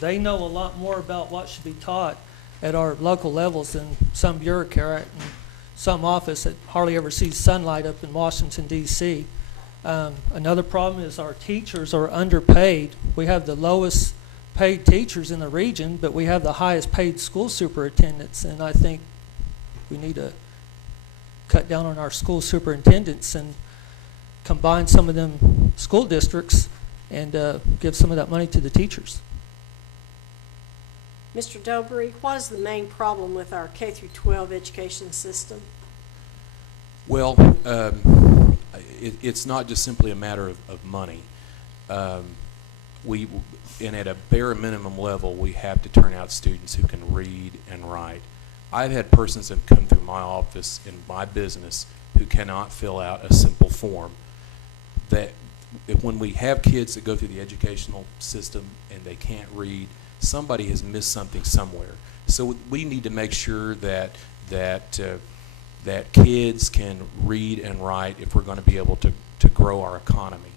They know a lot more about what should be taught at our local levels than some bureaucrat and some office that hardly ever sees sunlight up in Washington, D.C. Another problem is our teachers are underpaid. We have the lowest paid teachers in the region, but we have the highest paid school superintendents, and I think we need to cut down on our school superintendents and combine some of them school districts and give some of that money to the teachers. Mr. Dobry, what is the main problem with our K through 12 education system? Well, it's not just simply a matter of money. And at a bare minimum level, we have to turn out students who can read and write. I've had persons that have come through my office in my business who cannot fill out a simple form. That when we have kids that go through the educational system and they can't read, somebody has missed something somewhere. So we need to make sure that kids can read and write if we're going to be able to grow our economy.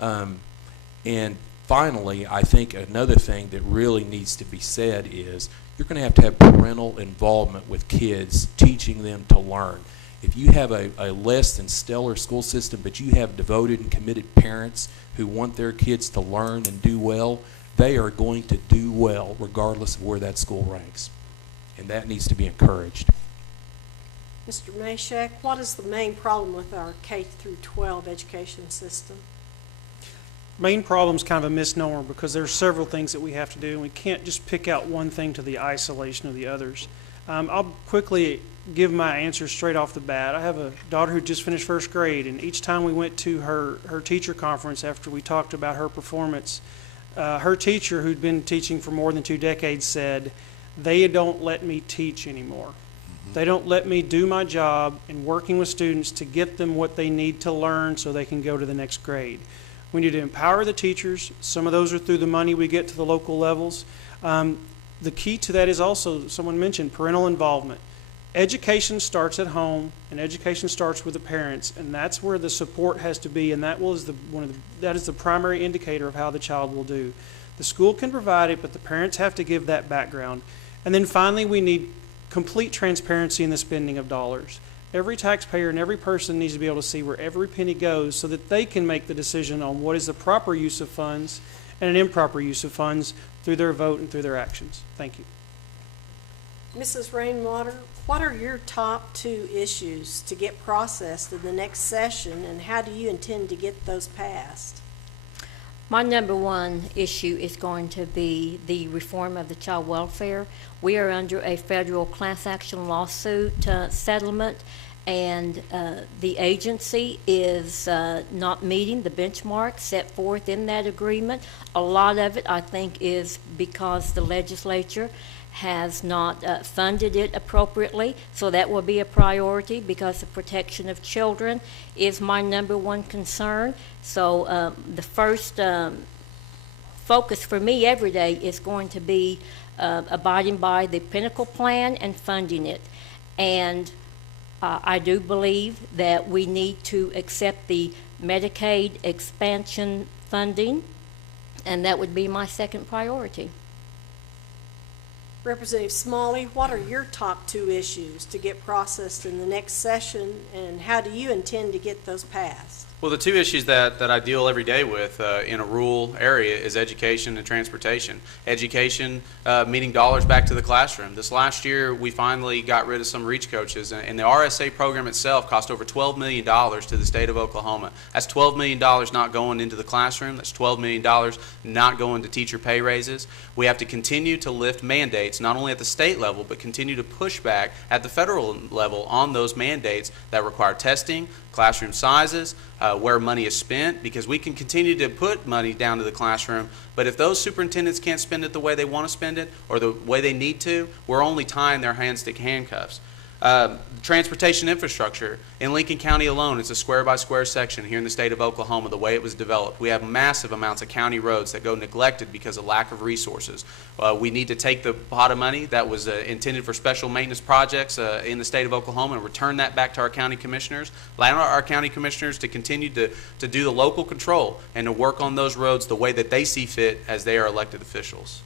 And finally, I think another thing that really needs to be said is you're going to have parental involvement with kids, teaching them to learn. If you have a less than stellar school system, but you have devoted and committed parents who want their kids to learn and do well, they are going to do well regardless of where that school ranks. And that needs to be encouraged. Mr. Mashak, what is the main problem with our K through 12 education system? Main problem is kind of a misnomer because there's several things that we have to do, and we can't just pick out one thing to the isolation of the others. I'll quickly give my answer straight off the bat. I have a daughter who just finished first grade, and each time we went to her teacher conference after we talked about her performance, her teacher, who'd been teaching for more than 2 decades, said, "They don't let me teach anymore. They don't let me do my job in working with students to get them what they need to learn so they can go to the next grade." We need to empower the teachers. Some of those are through the money we get to the local levels. The key to that is also, someone mentioned, parental involvement. Education starts at home, and education starts with the parents, and that's where the support has to be, and that is the primary indicator of how the child will do. The school can provide it, but the parents have to give that background. And then finally, we need complete transparency in the spending of dollars. Every taxpayer and every person needs to be able to see where every penny goes so that they can make the decision on what is the proper use of funds and an improper use of funds through their vote and through their actions. Thank you. Mrs. Rainwater, what are your top 2 issues to get processed in the next session, and how do you intend to get those passed? My number 1 issue is going to be the reform of the child welfare. We are under a federal class action lawsuit settlement, and the agency is not meeting the benchmark set forth in that agreement. A lot of it, I think, is because the legislature has not funded it appropriately, so that will be a priority because the protection of children is my number 1 concern. So the first focus for me every day is going to be abiding by the Pinnacle Plan and funding it. And I do believe that we need to accept the Medicaid expansion funding, and that would be my second priority. Representative Smalley, what are your top 2 issues to get processed in the next session, and how do you intend to get those passed? Well, the 2 issues that I deal every day with in a rural area is education and transportation. Education, meaning dollars back to the classroom. This last year, we finally got rid of some reach coaches, and the RSA program itself cost over $12 million to the state of Oklahoma. That's $12 million not going into the classroom. That's $12 million not going to teacher pay raises. We have to continue to lift mandates, not only at the state level, but continue to push back at the federal level on those mandates that require testing, classroom sizes, where money is spent, because we can continue to put money down to the classroom, but if those superintendents can't spend it the way they want to spend it or the way they need to, we're only tying their hands to handcuffs. Transportation infrastructure. In Lincoln County alone, it's a square-by-square section here in the state of Oklahoma, the way it was developed. We have massive amounts of county roads that go neglected because of lack of resources. We need to take the pot of money that was intended for special maintenance projects in the state of Oklahoma and return that back to our county commissioners, allow our county commissioners to continue to do the local control and to work on those roads the way that they see fit as they are elected officials.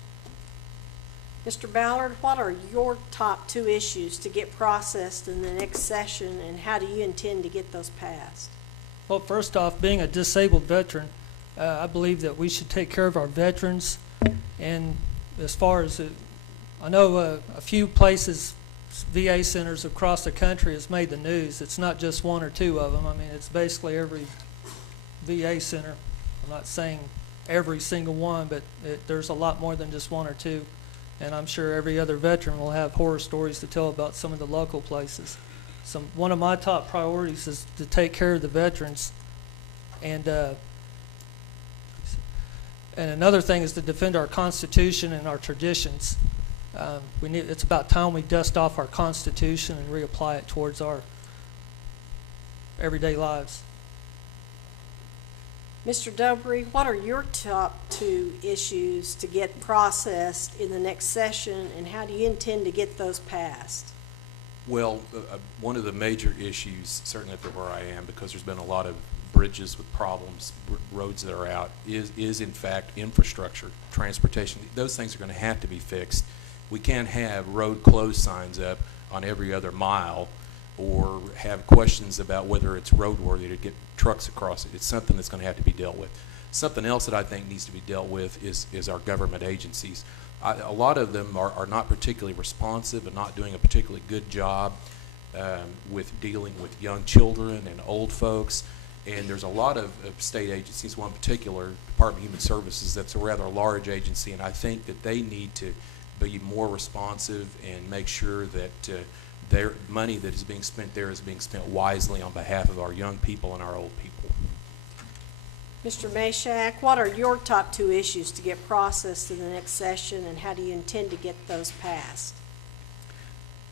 Mr. Ballard, what are your top 2 issues to get processed in the next session, and how do you intend to get those passed? Well, first off, being a disabled veteran, I believe that we should take care of our veterans. And as far as I know, a few places, VA centers across the country has made the news. It's not just 1 or 2 of them. I mean, it's basically every VA center. I'm not saying every single one, but there's a lot more than just 1 or 2. And I'm sure every other veteran will have horror stories to tell about some of the local places. So one of my top priorities is to take care of the veterans. And another thing is to defend our Constitution and our traditions. It's about time we dust off our Constitution and reapply it towards our everyday lives. Mr. Dobry, what are your top 2 issues to get processed in the next session, and how do you intend to get those passed? Well, one of the major issues, certainly for where I am, because there's been a lot of bridges with problems, roads that are out, is in fact infrastructure, transportation. Those things are going to have to be fixed. We can't have road closed signs up on every other mile or have questions about whether it's roadworthy to get trucks across it. It's something that's going to have to be dealt with. Something else that I think needs to be dealt with is our government agencies. A lot of them are not particularly responsive and not doing a particularly good job with dealing with young children and old folks. And there's a lot of state agencies, one particular, Department of Human Services, that's a rather large agency, and I think that they need to be more responsive and make sure that their money that is being spent there is being spent wisely on behalf of our young people and our old people. Mr. Mashak, what are your top 2 issues to get processed in the next session, and how do you intend to get those passed?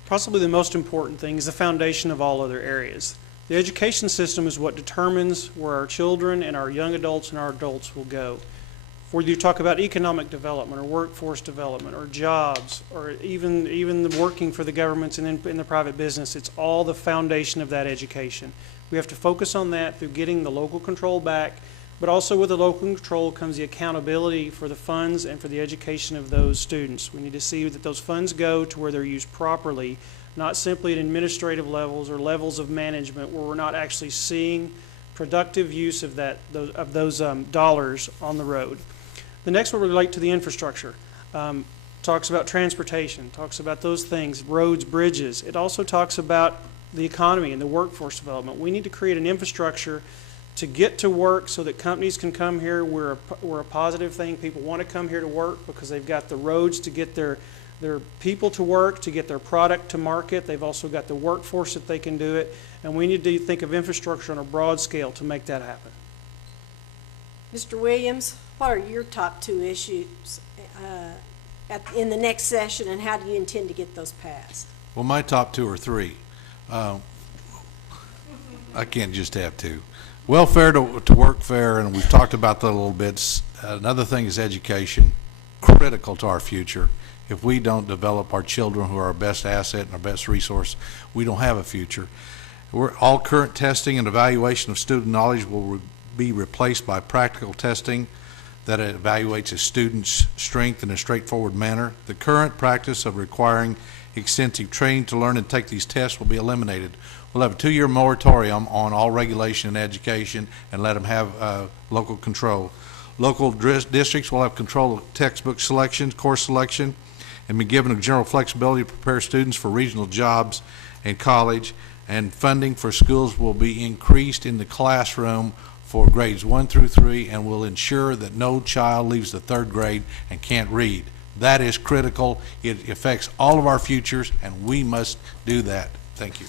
Possibly the most important thing is the foundation of all other areas. The education system is what determines where our children and our young adults and our adults will go. Whether you talk about economic development or workforce development or jobs or even the working for the governments and in the private business, it's all the foundation of that education. We have to focus on that through getting the local control back, but also with the local control comes the accountability for the funds and for the education of those students. We need to see that those funds go to where they're used properly, not simply at administrative levels or levels of management where we're not actually seeing productive use of those dollars on the road. The next one will relate to the infrastructure. Talks about transportation, talks about those things, roads, bridges. It also talks about the economy and the workforce development. We need to create an infrastructure to get to work so that companies can come here. We're a positive thing. People want to come here to work because they've got the roads to get their people to work, to get their product to market. They've also got the workforce that they can do it. And we need to think of infrastructure on a broad scale to make that happen. Mr. Williams, what are your top 2 issues in the next session, and how do you intend to get those passed? Well, my top 2 or 3. I can't just have 2. Welfare to workfare, and we've talked about that a little bit. Another thing is education, critical to our future. If we don't develop our children, who are our best asset and our best resource, we don't have a future. All current testing and evaluation of student knowledge will be replaced by practical testing that evaluates a student's strength in a straightforward manner. The current practice of requiring extensive training to learn and take these tests will be eliminated. We'll have a 2-year moratorium on all regulation and education and let them have local control. Local districts will have control of textbook selection, course selection, and be given a general flexibility to prepare students for regional jobs and college. And funding for schools will be increased in the classroom for grades 1 through 3 and will ensure that no child leaves the 3rd grade and can't read. That is critical. It affects all of our futures, and we must do that. Thank you.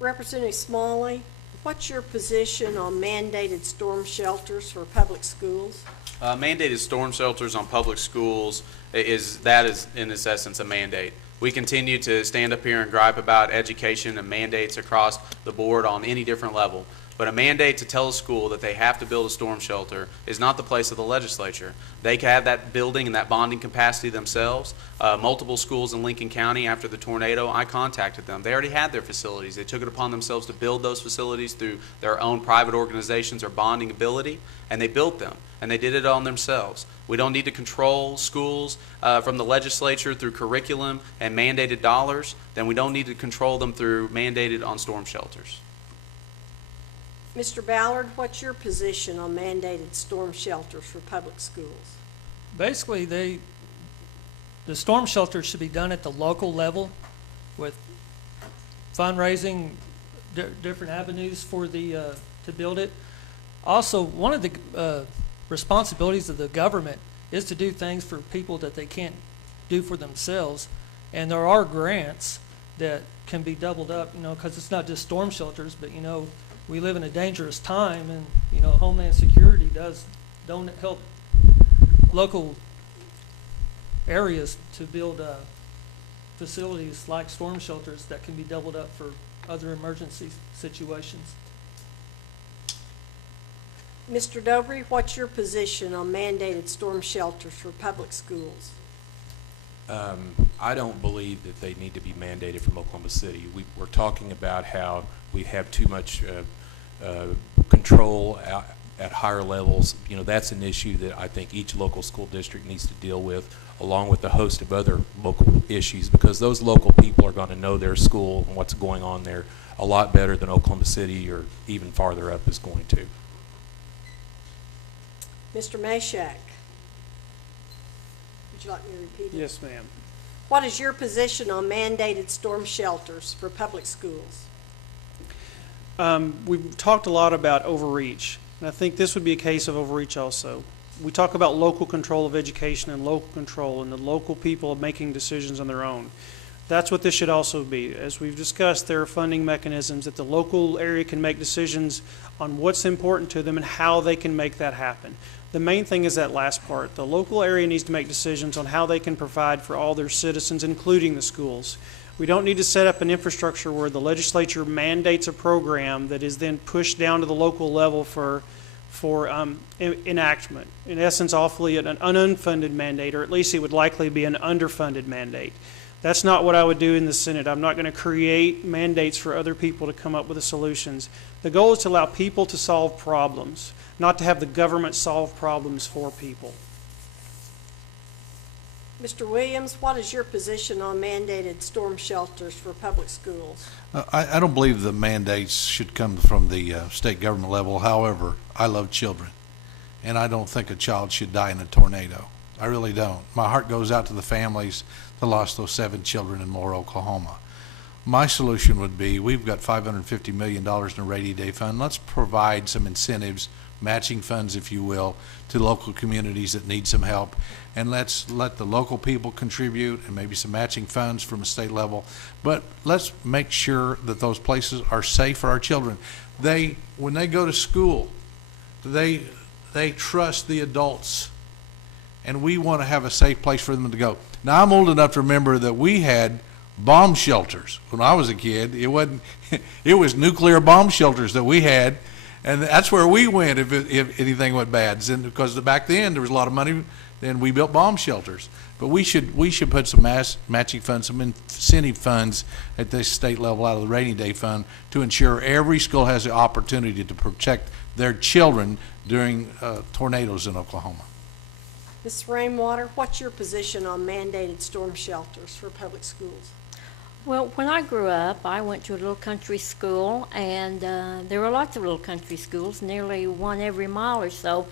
Representative Smalley, what's your position on mandated storm shelters for public schools? Mandated storm shelters on public schools is in its essence a mandate. We continue to stand up here and gripe about education and mandates across the board on any different level. But a mandate to tell a school that they have to build a storm shelter is not the place of the legislature. They can have that building and that bonding capacity themselves. Multiple schools in Lincoln County, after the tornado, I contacted them. They already had their facilities. They took it upon themselves to build those facilities through their own private organizations or bonding ability, and they built them, and they did it on themselves. We don't need to control schools from the legislature through curriculum and mandated dollars. Then we don't need to control them through mandated on storm shelters. Mr. Ballard, what's your position on mandated storm shelters for public schools? Basically, the storm shelters should be done at the local level with fundraising, different avenues for to build it. Also, one of the responsibilities of the government is to do things for people that they can't do for themselves. And there are grants that can be doubled up, because it's not just storm shelters, but, we live in a dangerous time, and, Homeland Security don't help local areas to build facilities like storm shelters that can be doubled up for other emergency situations. Mr. Dobry, what's your position on mandated storm shelters for public schools? I don't believe that they need to be mandated from Oklahoma City. We're talking about how we have too much control at higher levels. That's an issue that I think each local school district needs to deal with, along with a host of other local issues, because those local people are going to know their school and what's going on there a lot better than Oklahoma City or even farther up is going to. Mr. Mashak, would you like me to repeat it? Yes, ma'am. What is your position on mandated storm shelters for public schools? We've talked a lot about overreach, and I think this would be a case of overreach also. We talk about local control of education and local control and the local people making decisions on their own. That's what this should also be. As we've discussed, there are funding mechanisms that the local area can make decisions on what's important to them and how they can make that happen. The main thing is that last part. The local area needs to make decisions on how they can provide for all their citizens, including the schools. We don't need to set up an infrastructure where the legislature mandates a program that is then pushed down to the local level for enactment. In essence, awfully an unfunded mandate, or at least it would likely be an underfunded mandate. That's not what I would do in the Senate. I'm not going to create mandates for other people to come up with the solutions. The goal is to allow people to solve problems, not to have the government solve problems for people. Mr. Williams, what is your position on mandated storm shelters for public schools? I don't believe the mandates should come from the state government level. However, I love children, and I don't think a child should die in a tornado. I really don't. My heart goes out to the families that lost those 7 children in Moore, Oklahoma. My solution would be, we've got $550 million in a rainy day fund. Let's provide some incentives, matching funds, if you will, to local communities that need some help. And let's let the local people contribute, and maybe some matching funds from a state level. But let's make sure that those places are safe for our children. When they go to school, they trust the adults, and we want to have a safe place for them to go. Now, I'm old enough to remember that we had bomb shelters when I was a kid. It was nuclear bomb shelters that we had, and that's where we went if anything went bad. And because back then there was a lot of money, then we built bomb shelters. But we should put some matching funds, some incentive funds at this state level out of the rainy day fund to ensure every school has the opportunity to protect their children during tornadoes in Oklahoma. Ms. Rainwater, what's your position on mandated storm shelters for public schools? Well, when I grew up, I went to a little country school, and there were lots of little country schools, nearly one every mile or so.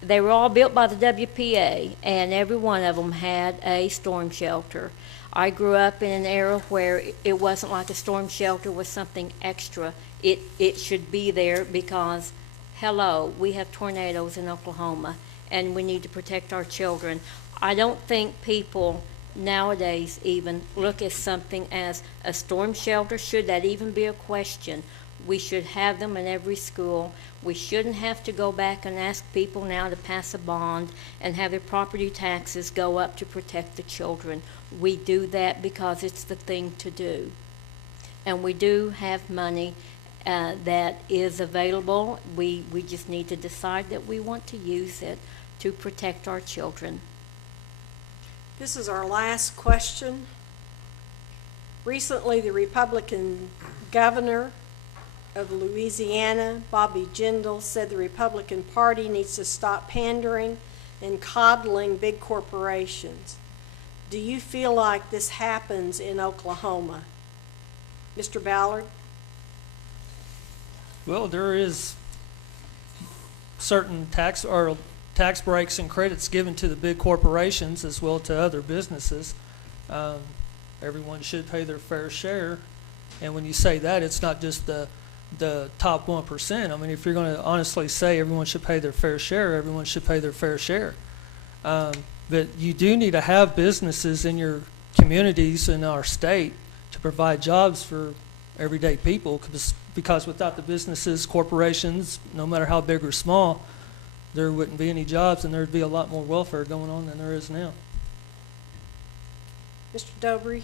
They were all built by the WPA, and every one of them had a storm shelter. I grew up in an era where it wasn't like a storm shelter was something extra. It should be there because, hello, we have tornadoes in Oklahoma, and we need to protect our children. I don't think people nowadays even look at something as a storm shelter. Should that even be a question? We should have them in every school. We shouldn't have to go back and ask people now to pass a bond and have their property taxes go up to protect the children. We do that because it's the thing to do. And we do have money that is available. We just need to decide that we want to use it to protect our children. This is our last question. Recently, the Republican governor of Louisiana, Bobby Jindal, said the Republican Party needs to stop pandering and coddling big corporations. Do you feel like this happens in Oklahoma? Mr. Ballard? Well, there is certain tax breaks and credits given to the big corporations as well to other businesses. Everyone should pay their fair share. And when you say that, it's not just the top 1%. I mean, if you're going to honestly say everyone should pay their fair share, everyone should pay their fair share. But you do need to have businesses in your communities in our state to provide jobs for everyday people, because without the businesses, corporations, no matter how big or small, there wouldn't be any jobs, and there'd be a lot more welfare going on than there is now. Mr. Dobry,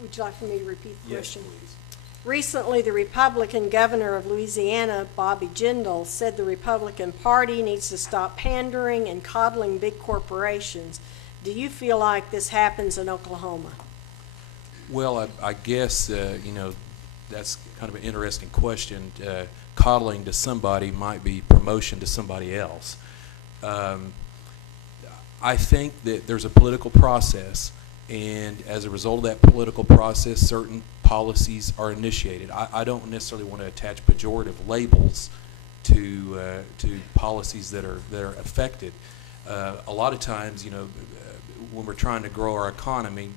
would you like for me to repeat the question? Yes, please. Recently, the Republican governor of Louisiana, Bobby Jindal, said the Republican Party needs to stop pandering and coddling big corporations. Do you feel like this happens in Oklahoma? Well, I guess, that's kind of an interesting question. Coddling to somebody might be promotion to somebody else. I think that there's a political process, and as a result of that political process, certain policies are initiated. I don't necessarily want to attach pejorative labels to policies that are affected. A lot of times, when we're trying to grow our economy,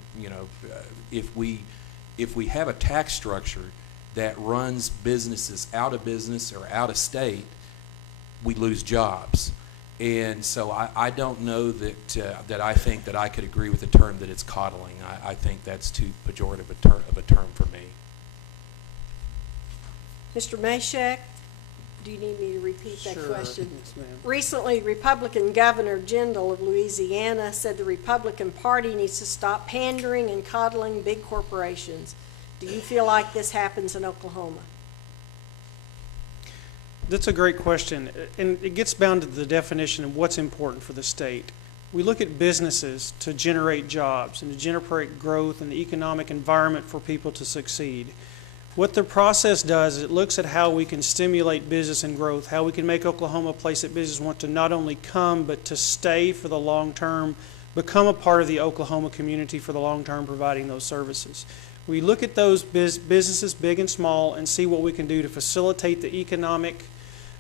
if we have a tax structure that runs businesses out of business or out of state, we lose jobs. And so I don't know that I think that I could agree with the term that it's coddling. I think that's too pejorative of a term for me. Mr. Mashek, do you need me to repeat that Sure. question? Yes, ma'am. Recently, Republican Governor Jindal of Louisiana said the Republican Party needs to stop pandering and coddling big corporations. Do you feel like this happens in Oklahoma? That's a great question, and it gets down to the definition of what's important for the state. We look at businesses to generate jobs and to generate growth and the economic environment for people to succeed. What the process does is it looks at how we can stimulate business and growth, how we can make Oklahoma a place that businesses want to not only come but to stay for the long term, become a part of the Oklahoma community for the long term, providing those services. We look at those businesses, big and small, and see what we can do to facilitate the economic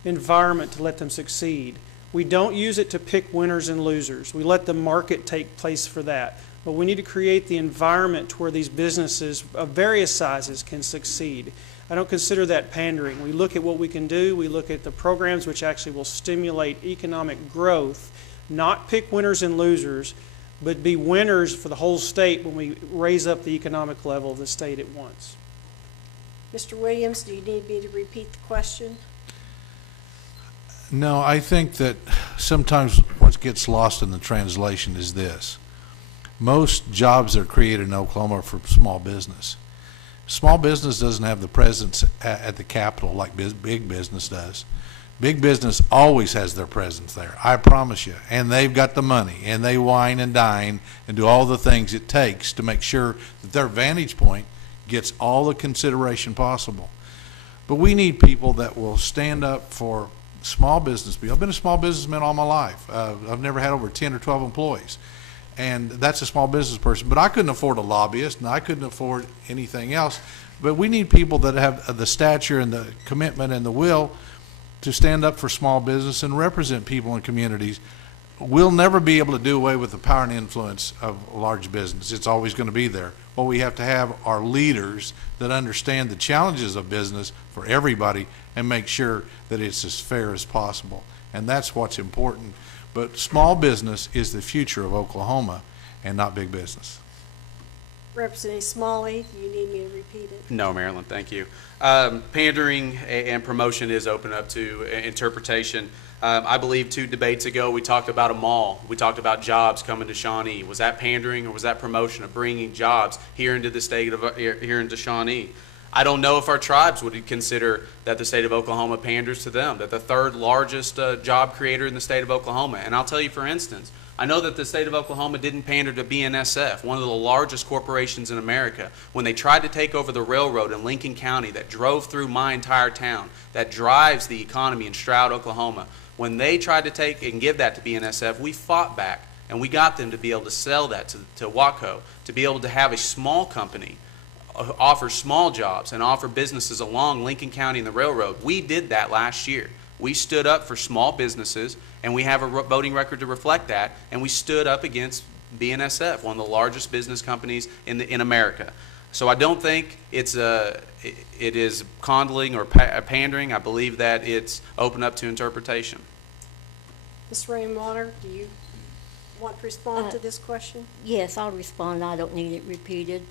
environment to let them succeed. We don't use it to pick winners and losers. We let the market take place for that. But we need to create the environment where these businesses of various sizes can succeed. I don't consider that pandering. We look at what we can do. We look at the programs which actually will stimulate economic growth, not pick winners and losers, but be winners for the whole state when we raise up the economic level of the state at once. Mr. Williams, do you need me to repeat the question? No, I think that sometimes what gets lost in the translation is this. Most jobs that are created in Oklahoma are for small business. Small business doesn't have the presence at the capital like big business does. Big business always has their presence there, I promise you. And they've got the money, and they wine and dine and do all the things it takes to make sure that their vantage point gets all the consideration possible. But we need people that will stand up for small business people. I've been a small businessman all my life. I've never had over 10 or 12 employees. And that's a small business person. But I couldn't afford a lobbyist, and I couldn't afford anything else. But we need people that have the stature and the commitment and the will to stand up for small business and represent people in communities. We'll never be able to do away with the power and influence of large business. It's always going to be there. What we have to have are leaders that understand the challenges of business for everybody and make sure that it's as fair as possible. And that's what's important. But small business is the future of Oklahoma and not big business. Representative Smalley, do you need me to repeat it? No, Marilyn, thank you. Pandering and promotion is open up to interpretation. I believe 2 debates ago we talked about a mall. We talked about jobs coming to Shawnee. Was that pandering or was that promotion of bringing jobs here into the state of here into Shawnee? I don't know if our tribes would consider that the state of Oklahoma panders to them, that the 3rd largest job creator in the state of Oklahoma. And I'll tell you, for instance, I know that the state of Oklahoma didn't pander to BNSF, one of the largest corporations in America, when they tried to take over the railroad in Lincoln County that drove through my entire town, that drives the economy in Stroud, Oklahoma. When they tried to take and give that to BNSF, we fought back, and we got them to be able to sell that to WACO, to be able to have a small company offer small jobs and offer businesses along Lincoln County and the railroad. We did that last year. We stood up for small businesses, and we have a voting record to reflect that, and we stood up against BNSF, one of the largest business companies in America. So I don't think it is coddling or pandering. I believe that it's open up to interpretation. Ms. Rainwater, do you want to respond to this question? Yes, I'll respond. I don't need it repeated.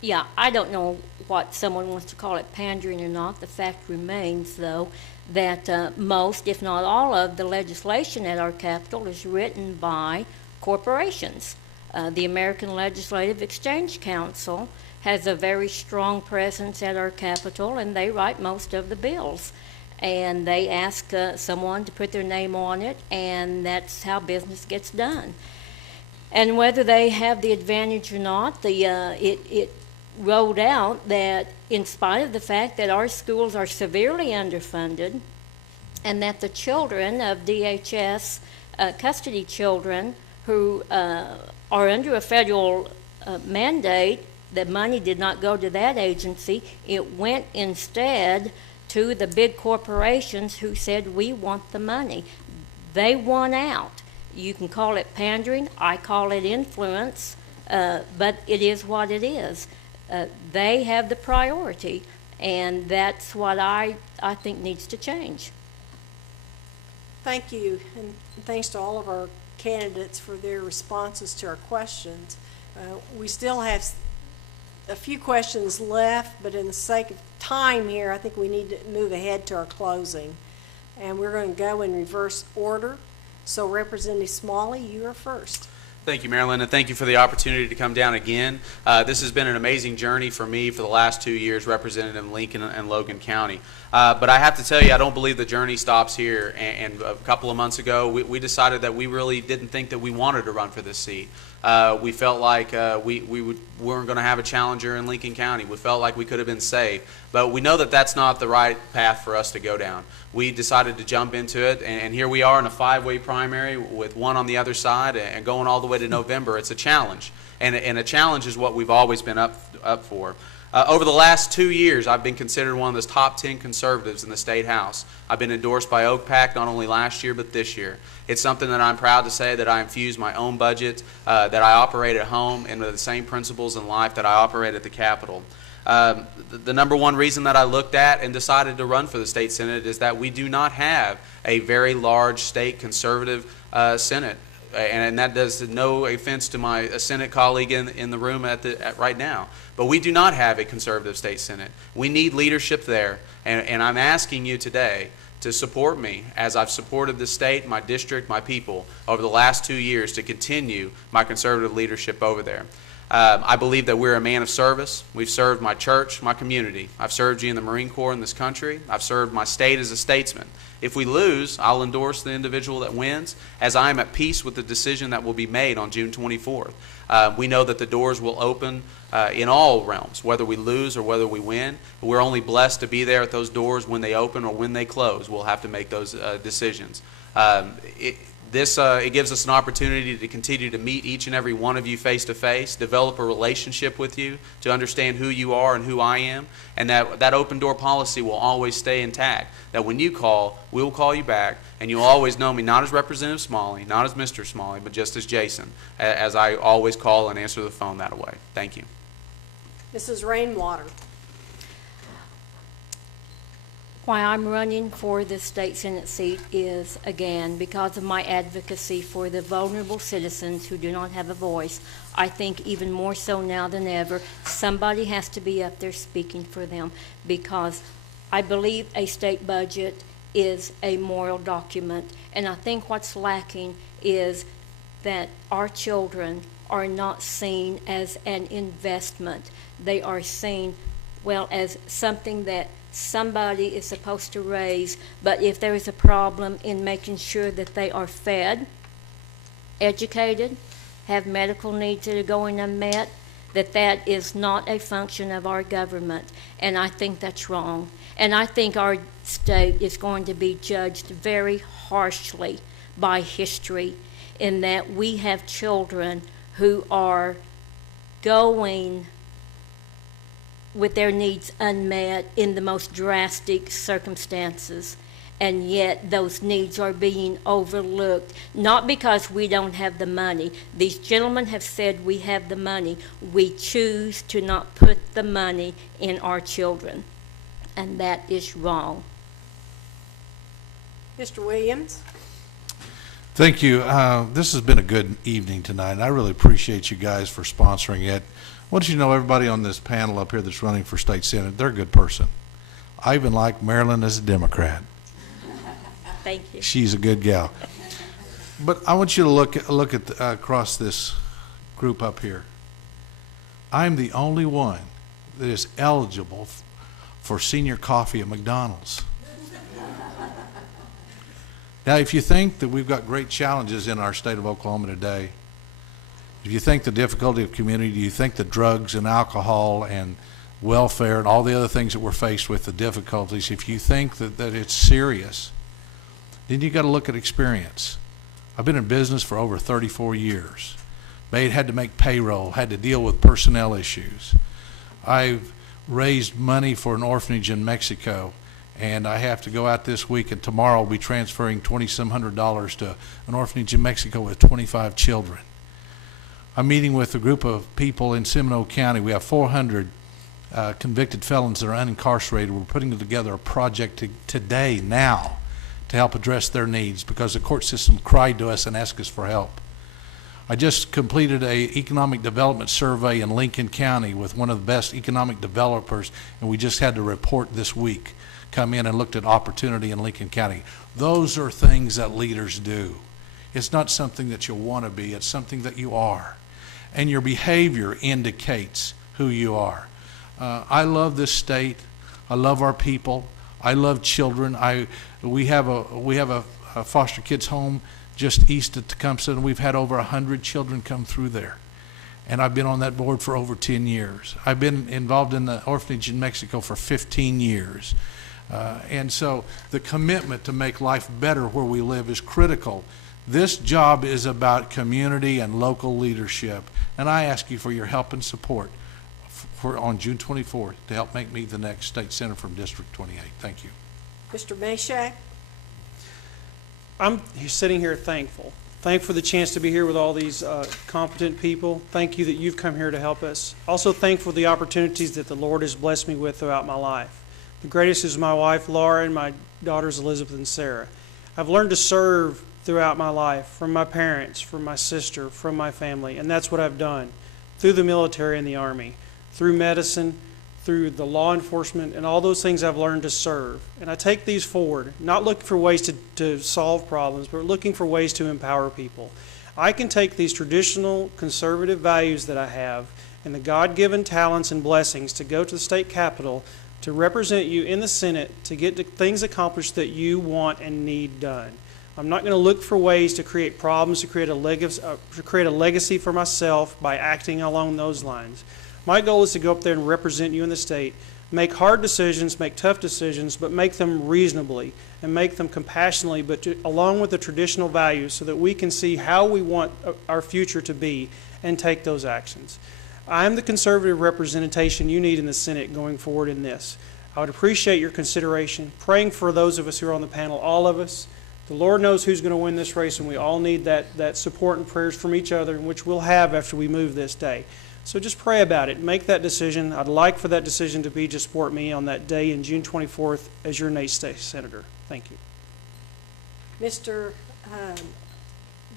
Yeah, I don't know what someone wants to call it, pandering or not. The fact remains, though, that most, if not all, of the legislation at our Capitol is written by corporations. The American Legislative Exchange Council has a very strong presence at our Capitol, and they write most of the bills. And they ask someone to put their name on it, and that's how business gets done. And whether they have the advantage or not, it rolled out that in spite of the fact that our schools are severely underfunded and that the children of DHS custody children who are under a federal mandate, that money did not go to that agency. It went instead to the big corporations who said, we want the money. They won out. You can call it pandering, I call it influence, but it is what it is. They have the priority, and that's what I think needs to change. Thank you, and thanks to all of our candidates for their responses to our questions. We still have a few questions left, but in the sake of time here, I think we need to move ahead to our closing. And we're going to go in reverse order. So Representative Smalley, you are first. Thank you, Marilyn, and thank you for the opportunity to come down again. This has been an amazing journey for me for the last 2 years representing in Lincoln and Logan County. But I have to tell you, I don't believe the journey stops here. And a couple of months ago, we decided that we really didn't think that we wanted to run for this seat. We felt like we weren't going to have a challenger in Lincoln County. We felt like we could have been safe. But we know that that's not the right path for us to go down. We decided to jump into it, and here we are in a 5-way primary with one on the other side and going all the way to November. It's a challenge, and a challenge is what we've always been up for. Over the last 2 years, I've been considered one of the top 10 conservatives in the State House. I've been endorsed by OPAC not only last year but this year. It's something that I'm proud to say that I infuse my own budget, that I operate at home, and with the same principles in life that I operate at the Capitol. The number one reason that I looked at and decided to run for the state Senate is that we do not have a very large state conservative Senate. And that does no offense to my Senate colleague in the room right now. But we do not have a conservative state Senate. We need leadership there. And I'm asking you today to support me as I've supported the state, my district, my people over the last 2 years to continue my conservative leadership over there. I believe that we're a man of service. We've served my church, my community. I've served you in the Marine Corps in this country. I've served my state as a statesman. If we lose, I'll endorse the individual that wins, as I am at peace with the decision that will be made on June 24th. We know that the doors will open in all realms, whether we lose or whether we win. We're only blessed to be there at those doors when they open or when they close. We'll have to make those decisions. It gives us an opportunity to continue to meet each and every one of you face to face, develop a relationship with you, to understand who you are and who I am, and that open door policy will always stay intact. That when you call, we will call you back, and you'll always know me not as Representative Smalley, not as Mr. Smalley, but just as Jason, as I always call and answer the phone that way. Thank you. Mrs. Rainwater. Why I'm running for the state Senate seat is, again, because of my advocacy for the vulnerable citizens who do not have a voice. I think even more so now than ever, somebody has to be up there speaking for them, because I believe a state budget is a moral document, and I think what's lacking is that our children are not seen as an investment. They are seen, well, as something that somebody is supposed to raise, but if there is a problem in making sure that they are fed, educated, have medical needs that are going unmet, that is not a function of our government, and I think that's wrong. And I think our state is going to be judged very harshly by history, in that we have children who are going with their needs unmet in the most drastic circumstances, and yet those needs are being overlooked, not because we don't have the money. These gentlemen have said we have the money. We choose to not put the money in our children, and that is wrong. Mr. Williams. Thank you. This has been a good evening tonight, and I really appreciate you guys for sponsoring it. I want you to know, everybody on this panel up here that's running for state senate, they're a good person. I even like Marilyn as a Democrat. Thank you. She's a good gal. But I want you to look at across this group up here. I'm the only one that is eligible for senior coffee at McDonald's. Now, if you think that we've got great challenges in our state of Oklahoma today, if you think the difficulty of community, you think the drugs and alcohol and welfare and all the other things that we're faced with, the difficulties, if you think that it's serious, then you got to look at experience. I've been in business for over 34 years. Had to make payroll, had to deal with personnel issues. I've raised money for an orphanage in Mexico, and I have to go out this week, and tomorrow I'll be transferring $2,700 to an orphanage in Mexico with 25 children. I'm meeting with a group of people in Seminole County. We have 400 convicted felons that are unincarcerated. We're putting together a project today, now, to help address their needs, because the court system cried to us and asked us for help. I just completed an economic development survey in Lincoln County with one of the best economic developers, and we just had the report this week come in and looked at opportunity in Lincoln County. Those are things that leaders do. It's not something that you want to be. It's something that you are. And your behavior indicates who you are. I love this state. I love our people. I love children. We have a foster kids home just east of Tecumseh, and we've had over 100 children come through there. And I've been on that board for over 10 years. I've been involved in the orphanage in Mexico for 15 years. And so the commitment to make life better where we live is critical. This job is about community and local leadership, and I ask you for your help and support on June 24th to help make me the next state senator from District 28. Thank you. Mr. Mashak? I'm sitting here thankful for the chance to be here with all these competent people. Thank you that you've come here to help us. Also thankful for the opportunities that the Lord has blessed me with throughout my life. The greatest is my wife, Laura, and my daughters, Elizabeth and Sarah. I've learned to serve throughout my life, from my parents, from my sister, from my family, and that's what I've done through the military and the Army, through medicine, through the law enforcement, and all those things I've learned to serve. And I take these forward, not looking for ways to solve problems, but looking for ways to empower people. I can take these traditional conservative values that I have and the God-given talents and blessings to go to the state capitol to represent you in the Senate to get the things accomplished that you want and need done. I'm not going to look for ways to create problems, to create a legacy for myself by acting along those lines. My goal is to go up there and represent you in the state, make hard decisions, make tough decisions, but make them reasonably and make them compassionately, but along with the traditional values so that we can see how we want our future to be and take those actions. I'm the conservative representation you need in the Senate going forward in this. I would appreciate your consideration, praying for those of us who are on the panel, all of us. The Lord knows who's going to win this race, and we all need that support and prayers from each other, which we'll have after we move this day. So just pray about it. Make that decision. I'd like for that decision to be to support me on that day in June 24th as your state senator. Thank you. Mr.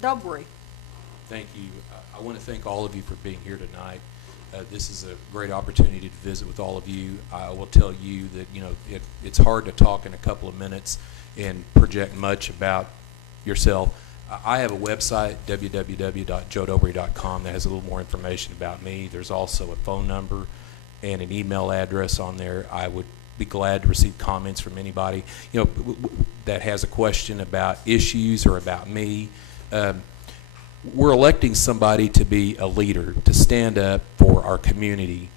Dobry? Thank you. I want to thank all of you for being here tonight. This is a great opportunity to visit with all of you. I will tell you that it's hard to talk in a couple of minutes and project much about yourself. I have a website, www.joedobry.com, that has a little more information about me. There's also a phone number and an email address on there. I would be glad to receive comments from anybody that has a question about issues or about me. We're electing somebody to be a leader, to stand up for our community,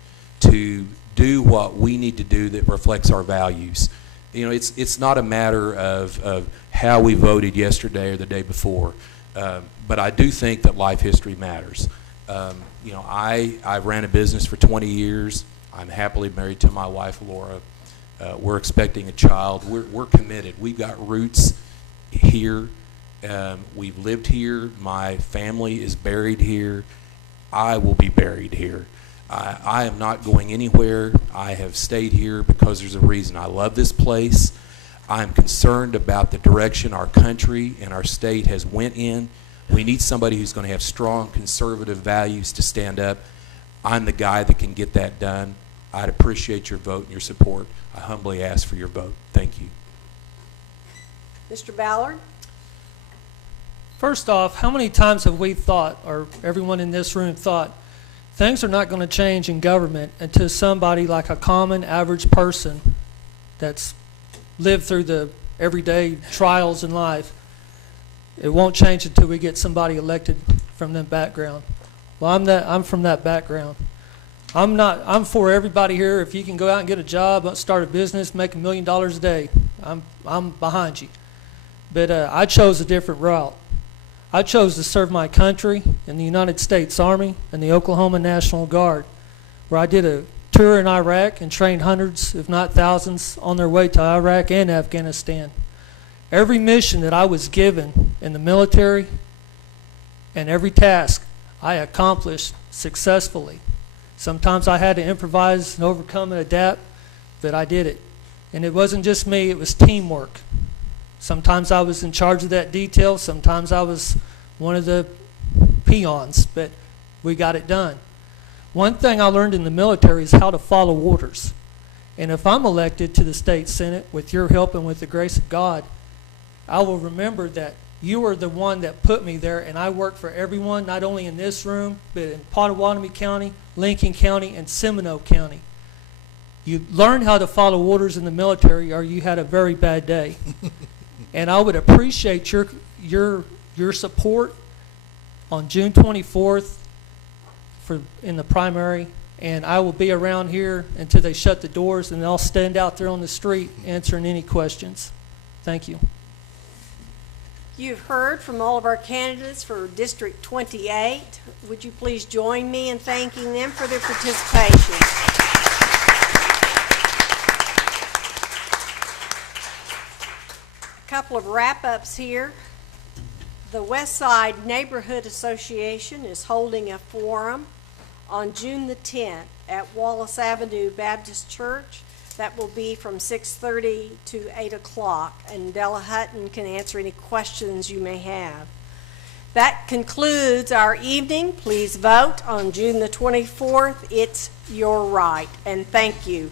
to do what we need to do that reflects our values. It's not a matter of how we voted yesterday or the day before, but I do think that life history matters. I ran a business for 20 years. I'm happily married to my wife, Laura. We're expecting a child. We're committed. We've got roots here. We've lived here. My family is buried here. I will be buried here. I am not going anywhere. I have stayed here because there's a reason. I love this place. I'm concerned about the direction our country and our state has went in. We need somebody who's going to have strong conservative values to stand up. I'm the guy that can get that done. I'd appreciate your vote and your support. I humbly ask for your vote. Thank you. Mr. Ballard? First off, how many times have we thought, or everyone in this room thought, things are not going to change in government until somebody like a common average person that's lived through the everyday trials in life, it won't change until we get somebody elected from that background. Well, I'm from that background. I'm for everybody here. If you can go out and get a job, start a business, make $1 million a day, I'm behind you. But I chose a different route. I chose to serve my country in the United States Army and the Oklahoma National Guard, where I did a tour in Iraq and trained hundreds, if not thousands, on their way to Iraq and Afghanistan. Every mission that I was given in the military and every task I accomplished successfully. Sometimes I had to improvise and overcome and adapt, but I did it. And it wasn't just me, it was teamwork. Sometimes I was in charge of that detail, sometimes I was one of the peons, but we got it done. One thing I learned in the military is how to follow orders. And if I'm elected to the state senate with your help and with the grace of God, I will remember that You were the one that put me there, and I work for everyone, not only in this room, but in Pottawatomie County, Lincoln County, and Seminole County. You learned how to follow orders in the military, or you had a very bad day. And I would appreciate your support on June 24th in the primary, and I will be around here until they shut the doors, and I'll stand out there on the street answering any questions. Thank you. You've heard from all of our candidates for District 28. Would you please join me in thanking them for their participation? A couple of wrap-ups here. The West Side Neighborhood Association is holding a forum on June the 10th at Wallace Avenue Baptist Church. That will be from 6:30 to 8 o'clock, and Della Hutton can answer any questions you may have. That concludes our evening. Please vote on June the 24th. It's your right, and thank you.